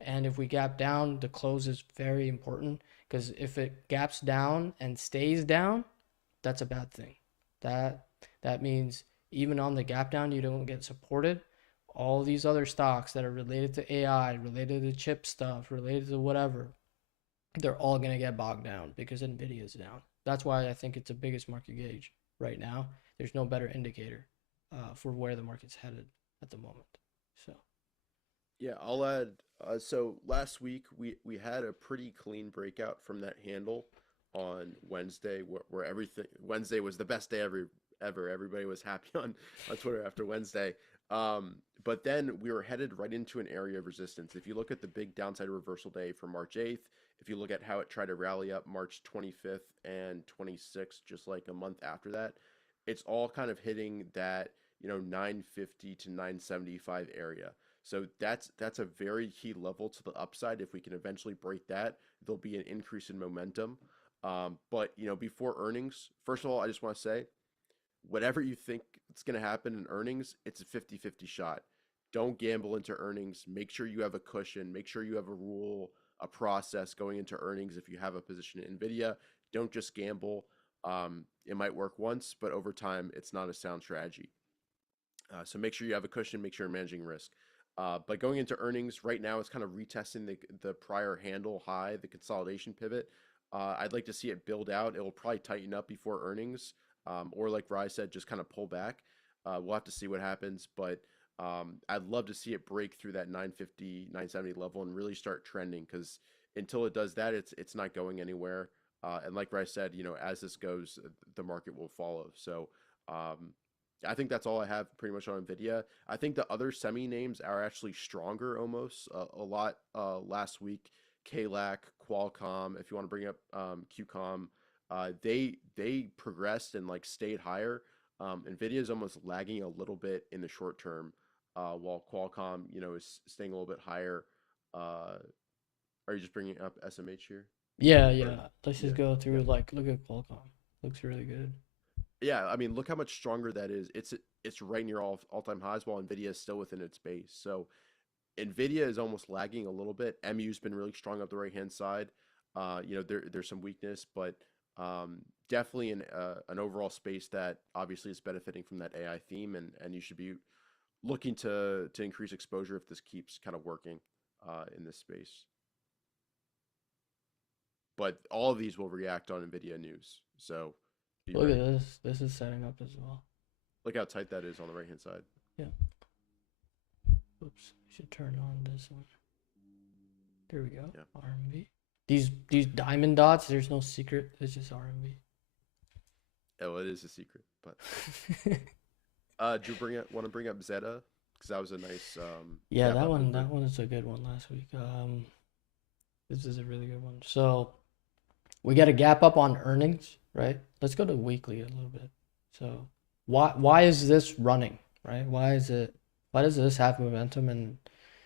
And if we gap down, the close is very important because if it gaps down and stays down, that's a bad thing. That means even on the gap down, you don't get supported. All these other stocks that are related to AI, related to chip stuff, related to whatever, they're all going to get bogged down because Nvidia is down. That's why I think it's the biggest market gauge right now. There's no better indicator for where the market's headed at the moment. So Yeah, I'll add. So last week we had a pretty clean breakout from that handle on Wednesday, where everything Wednesday was the best day ever. Everybody was happy on Twitter after Wednesday. But then we were headed right into an area of resistance. If you look at the big downside reversal day for March 8th, if you look at how it tried to rally up March 25th and 26th, just like a month after that, it's all kind of hitting that 950 to 975 area. So that's a very key level to the upside. If we can eventually break that, there'll be an increase in momentum. But before earnings, first of all, I just want to say, whatever you think it's going to happen in earnings, it's a 50-50 shot. Don't gamble into earnings. Make sure you have a cushion. Make sure you have a rule, a process going into earnings. If you have a position in Nvidia, don't just gamble. It might work once, but over time, it's not a sound strategy. So make sure you have a cushion. Make sure you're managing risk. But going into earnings right now, it's kind of retesting the prior handle high, the consolidation pivot. I'd like to see it build out. It will probably tighten up before earnings, or like Rai said, just kind of pull back. We'll have to see what happens, but I'd love to see it break through that 950, 970 level and really start trending, because until it does that, it's not going anywhere. And like Rice said, as this goes, the market will follow. So um, I think that's all I have pretty much on Nvidia. I think the other semi names are actually stronger almost a lot last week. KLAC, Qualcomm, if you want to bring up QCOM, they progressed and like stayed higher. Nvidia is almost lagging a little bit in the short term, while Qualcomm, is staying a little bit higher. Uh, are you just bringing up SMH here? Yeah, Or yeah. Let's yeah, just go yeah, through like look at Qualcomm. Looks really good. yeah. I mean, look how much stronger that is. It's right near all time highs, while Nvidia is still within its base. So Nvidia is almost lagging a little bit. MU's been really strong up the right hand side. There's some weakness, but definitely an overall space that obviously is benefiting from that AI theme, and you should be looking to increase exposure if this keeps kind of working in this space. But all of these will react on Nvidia news, so be Look at ready. this. This is setting up as well. Look how tight that is on the right hand side. Yeah. Oops. I should turn on this one. There we go. Yeah. RMB. These diamond dots, there's no secret. It's just RMB. Oh, it is a secret. But do you want to bring up Zeta? Because that was a nice Yeah, gap that up one mover. that one is a good one last week. This is a really good one. So we got a gap up on earnings, right? Let's go to weekly a little bit. So why is this running, right? Why does this have momentum and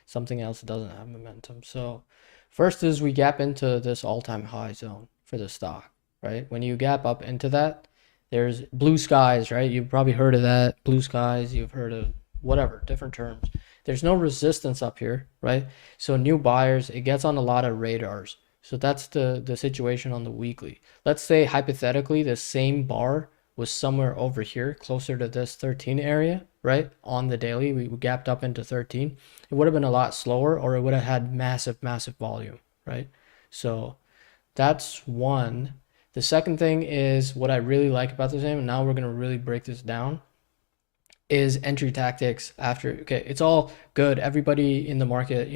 something else doesn't have momentum? So first is we gap into this all-time high zone for the stock, right? When you gap up into that, there's blue skies, right? You've probably heard of that. Blue skies, you've heard of whatever, different terms. There's no resistance up here, right? So new buyers, it gets on a lot of radars. So that's the situation on the weekly. Let's say hypothetically the same bar was somewhere over here, closer to this 13 area, right? On the daily, we gapped up into 13. It would have been a lot slower, or it would have had massive, massive volume, right? So that's one. The second thing is what I really like about this game, and now we're gonna really break this down, is entry tactics after. Okay, it's all good. Everybody in the market,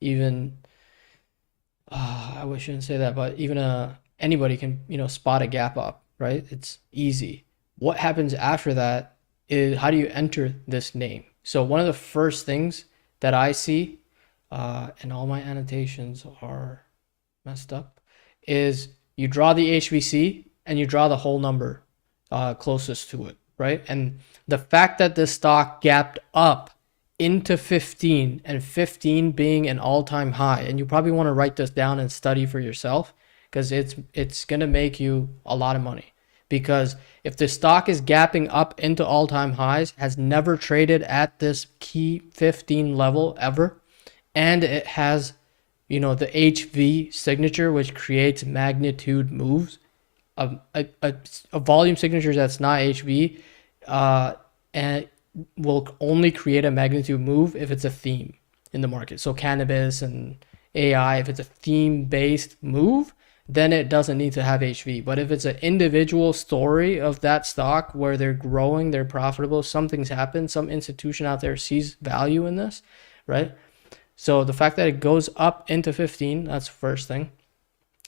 even I shouldn't say that, but even anybody can spot a gap up, right? It's easy. What happens after that is how do you enter this name? So one of the first things that I see, and all my annotations are messed up, is you draw the HVC and you draw the whole number closest to it, right? And the fact that this stock gapped up into 15 and 15 being an all-time high, and you probably want to write this down and study for yourself because it's going to make you a lot of money. Because if the stock is gapping up into all-time highs, has never traded at this key 15 level ever, and it has the HV signature, which creates magnitude moves, a volume signature that's not HV, and will only create a magnitude move if it's a theme in the market. So cannabis and AI, if it's a theme-based move, then it doesn't need to have HV. But if it's an individual story of that stock where they're growing, they're profitable, something's happened, some institution out there sees value in this, right? So the fact that it goes up into 15, that's the first thing.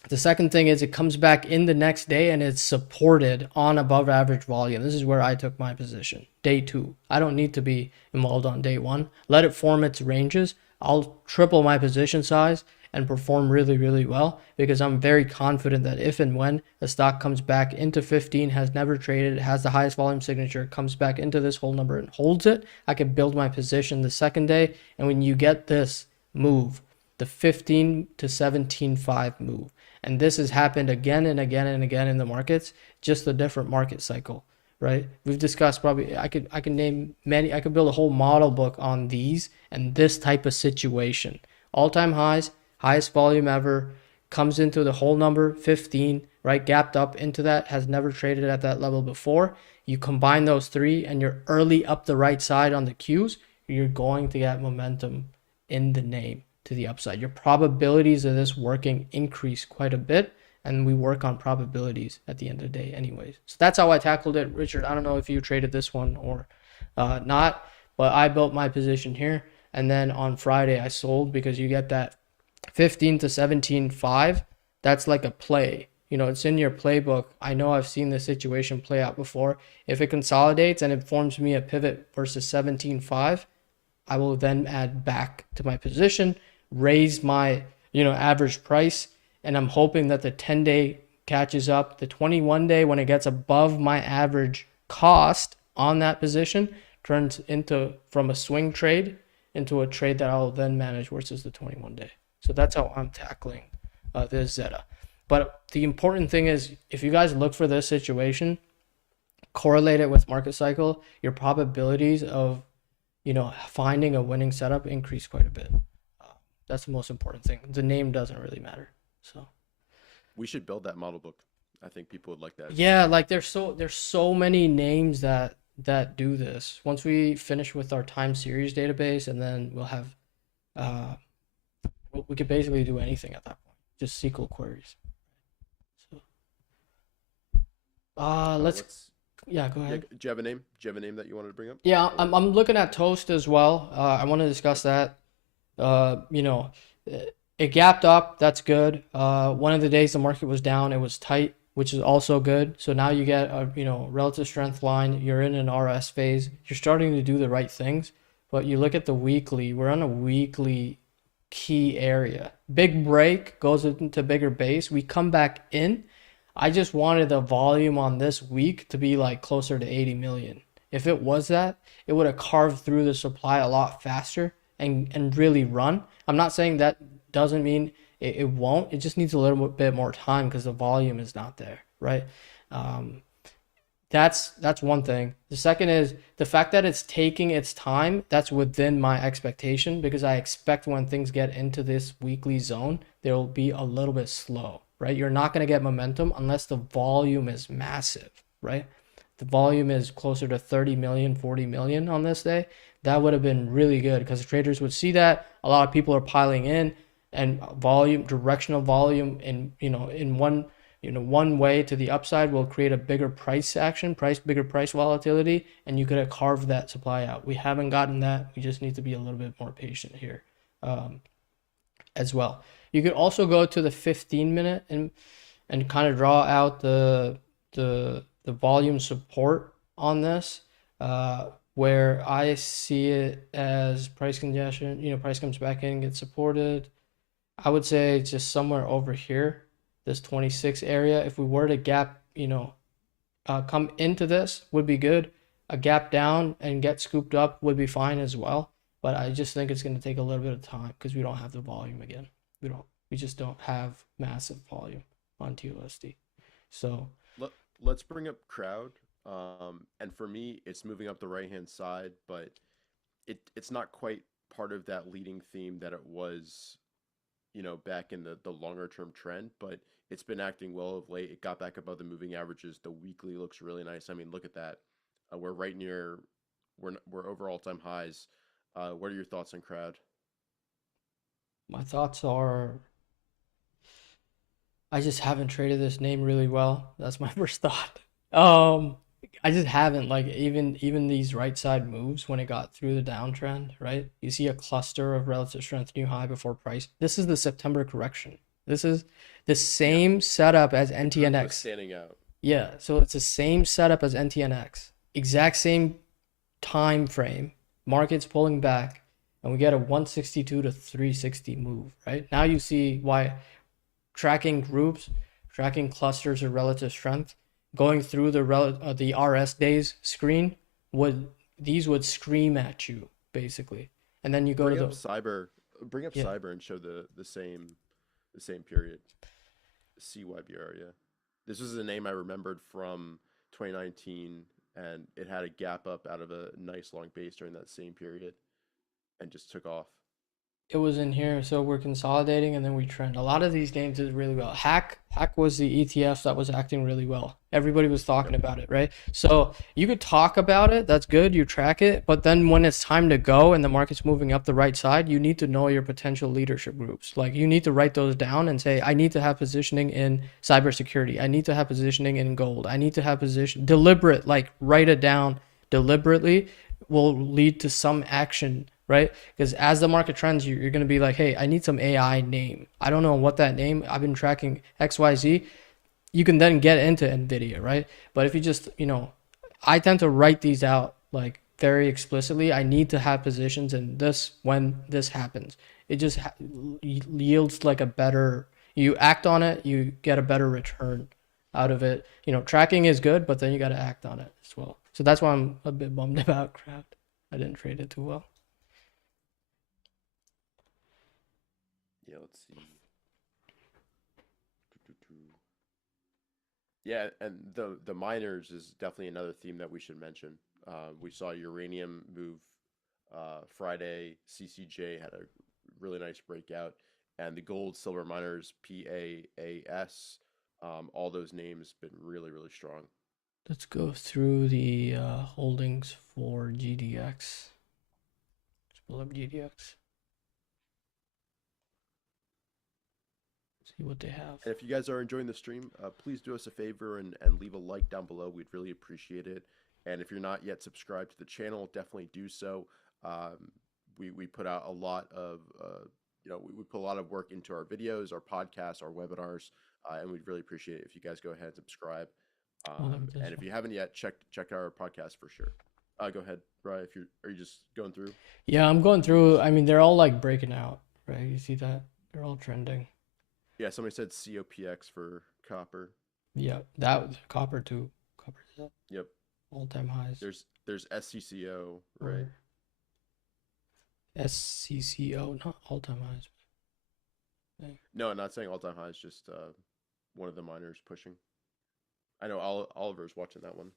The second thing is it comes back in the next day and it's supported on above average volume. This is where I took my position. Day 2. I don't need to be involved on day 1. Let it form its ranges. I'll triple my position size and perform really, really well because I'm very confident that if and when the stock comes back into 15, has never traded, has the highest volume signature, comes back into this whole number and holds it, I can build my position the second day. And when you get this move, the 15 to 17.5 move, and this has happened again and again and again in the markets, just a different market cycle, right? We've discussed probably, I could name many, I could build a whole model book on these and this type of situation. All-time highs, highest volume ever, comes into the whole number, 15, right? Gapped up into that, has never traded at that level before. You combine those three and you're early up the right side on the cues, you're going to get momentum in the name to the upside. Your probabilities of this working increase quite a bit, and we work on probabilities at the end of the day anyways. So that's how I tackled it. Richard, I don't know if you traded this one or not, but I built my position here, and then on Friday I sold because you get that 15 to 17.5. That's like a play. it's in your playbook. I know I've seen this situation play out before. If it consolidates and it forms me a pivot versus 17.5, I will then add back to my position, raise my, average price, and I'm hoping that the 10-day catches up. The 21-day, when it gets above my average cost on that position, turns into from a swing trade into a trade that I'll then manage versus the 21-day. So that's how I'm tackling this Zeta. But the important thing is, if you guys look for this situation, correlate it with market cycle, your probabilities of finding a winning setup increase quite a bit. That's the most important thing. The name doesn't really matter. So We should build that model book. I think people would like that. yeah, like there's so many names that do this. Once we finish with our time series database, and then we'll have uh we could basically do anything at that point. Just SQL queries. So let's Let's. yeah, go Yeah. ahead. Do you have a name? Do you have a name that you wanted to bring up? Yeah, Or I'm looking at Toast as well. I want to discuss that. Uh, you know, it gapped up. That's good. One of the days the market was down, it was tight, which is also good. So now you get a relative strength line. You're in an RS phase. You're starting to do the right things. But you look at the weekly. We're on a weekly key area. Big break goes into bigger base. We come back in. I just wanted the volume on this week to be like closer to 80 million. If it was that, it would have carved through the supply a lot faster and really run. I'm not saying that doesn't mean it won't. It just needs a little bit more time because the volume is not there, right? Um, that's one thing. The second is the fact that it's taking its time. That's within my expectation because I expect when things get into this weekly zone, they'll be a little bit slow, right? You're not going to get momentum unless the volume is massive, right? The volume is closer to 30 million, 40 million on this day. That would have been really good because the traders would see that a lot of people are piling in, and volume, directional volume in one way to the upside will create a bigger price action, bigger price volatility, and you could have carved that supply out. We haven't gotten that. We just need to be a little bit more patient here, um, as well. You could also go to the 15-minute and kind of draw out the volume support on this, where I see it as price congestion. Price comes back in, gets supported. I would say just somewhere over here, this 26 area. If we were to gap, come into this would be good. A gap down and get scooped up would be fine as well. But I just think it's going to take a little bit of time because we don't have the volume again. We just don't have massive volume on TUSD. So Let, let's bring up crowd. And for me, it's moving up the right hand side, but it's not quite part of that leading theme that it was, back in the longer term trend, but it's been acting well of late. It got back above the moving averages. The weekly looks really nice. I mean, look at that. We're right near, we're over all time highs. What are your thoughts on crowd? my thoughts are I just haven't traded this name really well. That's my first thought. Um, I just haven't like even these right side moves when it got through the downtrend, right? You see a cluster of relative strength new high before price. This is the September correction. This is the Yeah, same setup as the group was NTNX. standing out. Yeah, so it's the same setup as NTNX. Exact same time frame. Market's pulling back, and we get a 162 to 360 move, right? Now you see why tracking groups, tracking clusters of relative strength, going through the RS days screen would these would scream at you basically, and then you go to Bring up the cyber. Bring up yeah. cyber and show the same period. CYBR. Yeah, this was a name I remembered from 2019, and it had a gap up out of a nice long base during that same period, and just took off. It was in here, so we're consolidating and then we trend. A lot of these names did really well. Hack was the ETF that was acting really well. Everybody was talking Yep. about it, right? So you could talk about it, that's good, you track it, but then when it's time to go and the market's moving up the right side, you need to know your potential leadership groups. Like you need to write those down and say, I need to have positioning in cybersecurity. I need to have positioning in gold. I need to have position deliberate, like write it down deliberately will lead to some action, right? Because as the market trends, you're going to be like, hey, I need some AI name. I don't know what that name. I've been tracking XYZ. you can then get into Nvidia, right? But if you just, I tend to write these out like very explicitly. I need to have positions in this when this happens. It just yields like a better, you act on it, you get a better return out of it. Tracking is good, but then you got to act on it as well. So that's why I'm a bit bummed about Craft. I didn't trade it too well. Yeah, let's see. Yeah, and the miners is definitely another theme that we should mention. We saw uranium move Friday. CCJ had a really nice breakout, and the gold silver miners PAAS. All those names been really really strong. Let's go through the holdings for GDX. Let's pull up GDX. See what they have. And if you guys are enjoying the stream, please do us a favor and leave a like down below. We'd really appreciate it. And if you're not yet subscribed to the channel, definitely do so. We put out a lot of we put a lot of work into our videos, our podcasts, our webinars, and we'd really appreciate it if you guys go ahead and subscribe. And if you haven't yet, check our podcast for sure. Go ahead, Rai. If are you just going through? Yeah, I'm going through. I mean, they're all like breaking out, right? You see that? They're all trending. Yeah, somebody said COPX for copper. Yeah, that was copper too. Copper is up. Yep. All-time highs. There's SCCO, right? SCCO, not all-time highs. No, not saying all-time highs, just one of the miners pushing. I know Oliver's watching that one.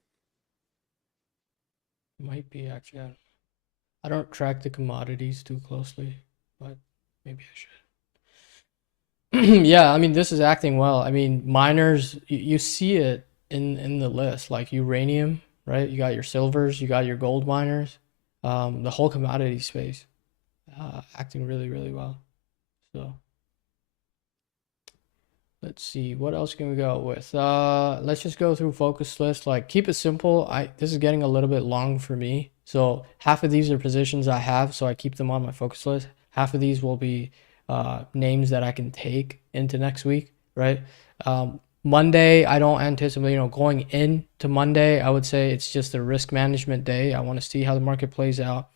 Might be actually. I don't track the commodities too closely, but maybe I should. Yeah, I mean, this is acting well. I mean, miners, you see it in the list, like uranium, right? You got your silvers, you got your gold miners, the whole commodity space acting really, really well. So let's see, what else can we go with? Let's just go through focus list. Like, keep it simple. This is getting a little bit long for me. So half of these are positions I have, so I keep them on my focus list. Half of these will be names that I can take into next week, right? Monday, I don't anticipate, going into Monday, I would say it's just a risk management day. I want to see how the market plays out.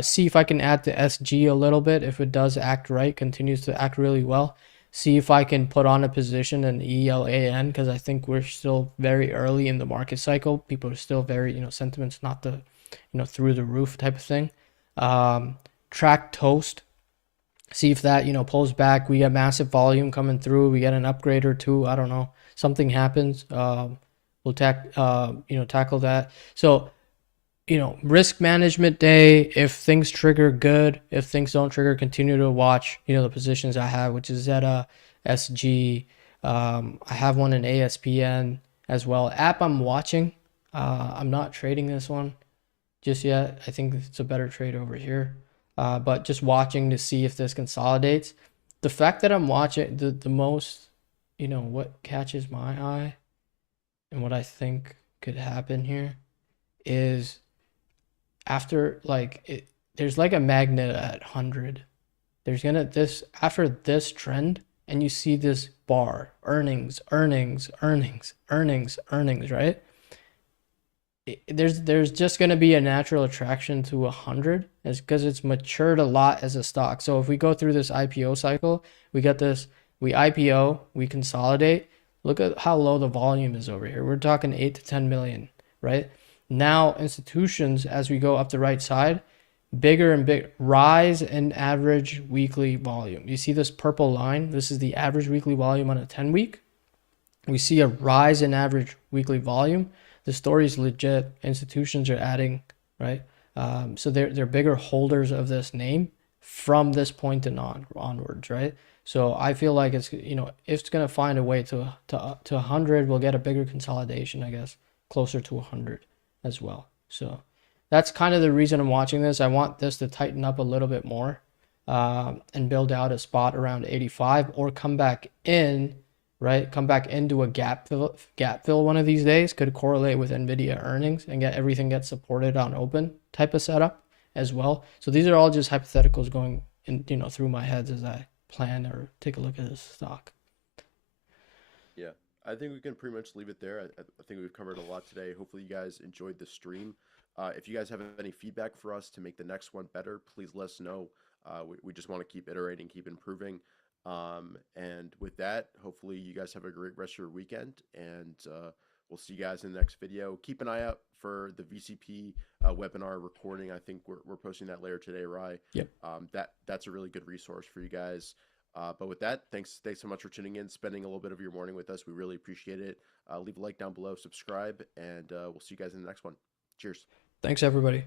See if I can add to SG a little bit. If it does act right, continues to act really well. See if I can put on a position in ELAN, because I think we're still very early in the market cycle. People are still very, sentiment's not the, through the roof type of thing. Track Toast. See if that, pulls back. We get massive volume coming through. We get an upgrade or two. I don't know. Something happens. We'll tackle that. So, risk management day. If things trigger, good. If things don't trigger, continue to watch, the positions I have, which is Zeta, SG. I have one in ASPN as well. App I'm watching. I'm not trading this one just yet. I think it's a better trade over here. But just watching to see if this consolidates. The fact that I'm watching the most, what catches my eye and what I think could happen here is after there's like a magnet at 100. There's after this trend, and you see this bar, earnings, right? There's just going to be a natural attraction to 100 is because it's matured a lot as a stock. So if we go through this IPO cycle, we get this, we IPO, we consolidate. Look at how low the volume is over here. We're talking 8 to 10 million, right? Now institutions, as we go up the right side, bigger and big rise in average weekly volume. You see this purple line? This is the average weekly volume on a 10-week. We see a rise in average weekly volume. The story is legit. Institutions are adding, right? So they're bigger holders of this name from this point and onwards, right? So I feel like it's, if it's gonna find a way to 100, we'll get a bigger consolidation, I guess, closer to 100 as well. So that's kind of the reason I'm watching this. I want this to tighten up a little bit more and build out a spot around 85 or come back in. Right, come back into a gap fill one of these days. Could correlate with Nvidia earnings and get supported on open type of setup as well. So these are all just hypotheticals going in, through my head as I plan or take a look at this stock. Yeah, I think we can pretty much leave it there. I think we've covered a lot today. Hopefully, you guys enjoyed the stream. If you guys have any feedback for us to make the next one better, please let us know. We just want to keep iterating, keep improving. And with that, hopefully, you guys have a great rest of your weekend, and we'll see you guys in the next video. Keep an eye out for the VCP webinar recording. I think we're posting that later today, Rai. Yep. That's a really good resource for you guys. But with that, thanks so much for tuning in, spending a little bit of your morning with us. We really appreciate it. Leave a like down below, subscribe, and we'll see you guys in the next one. Cheers. Thanks, everybody.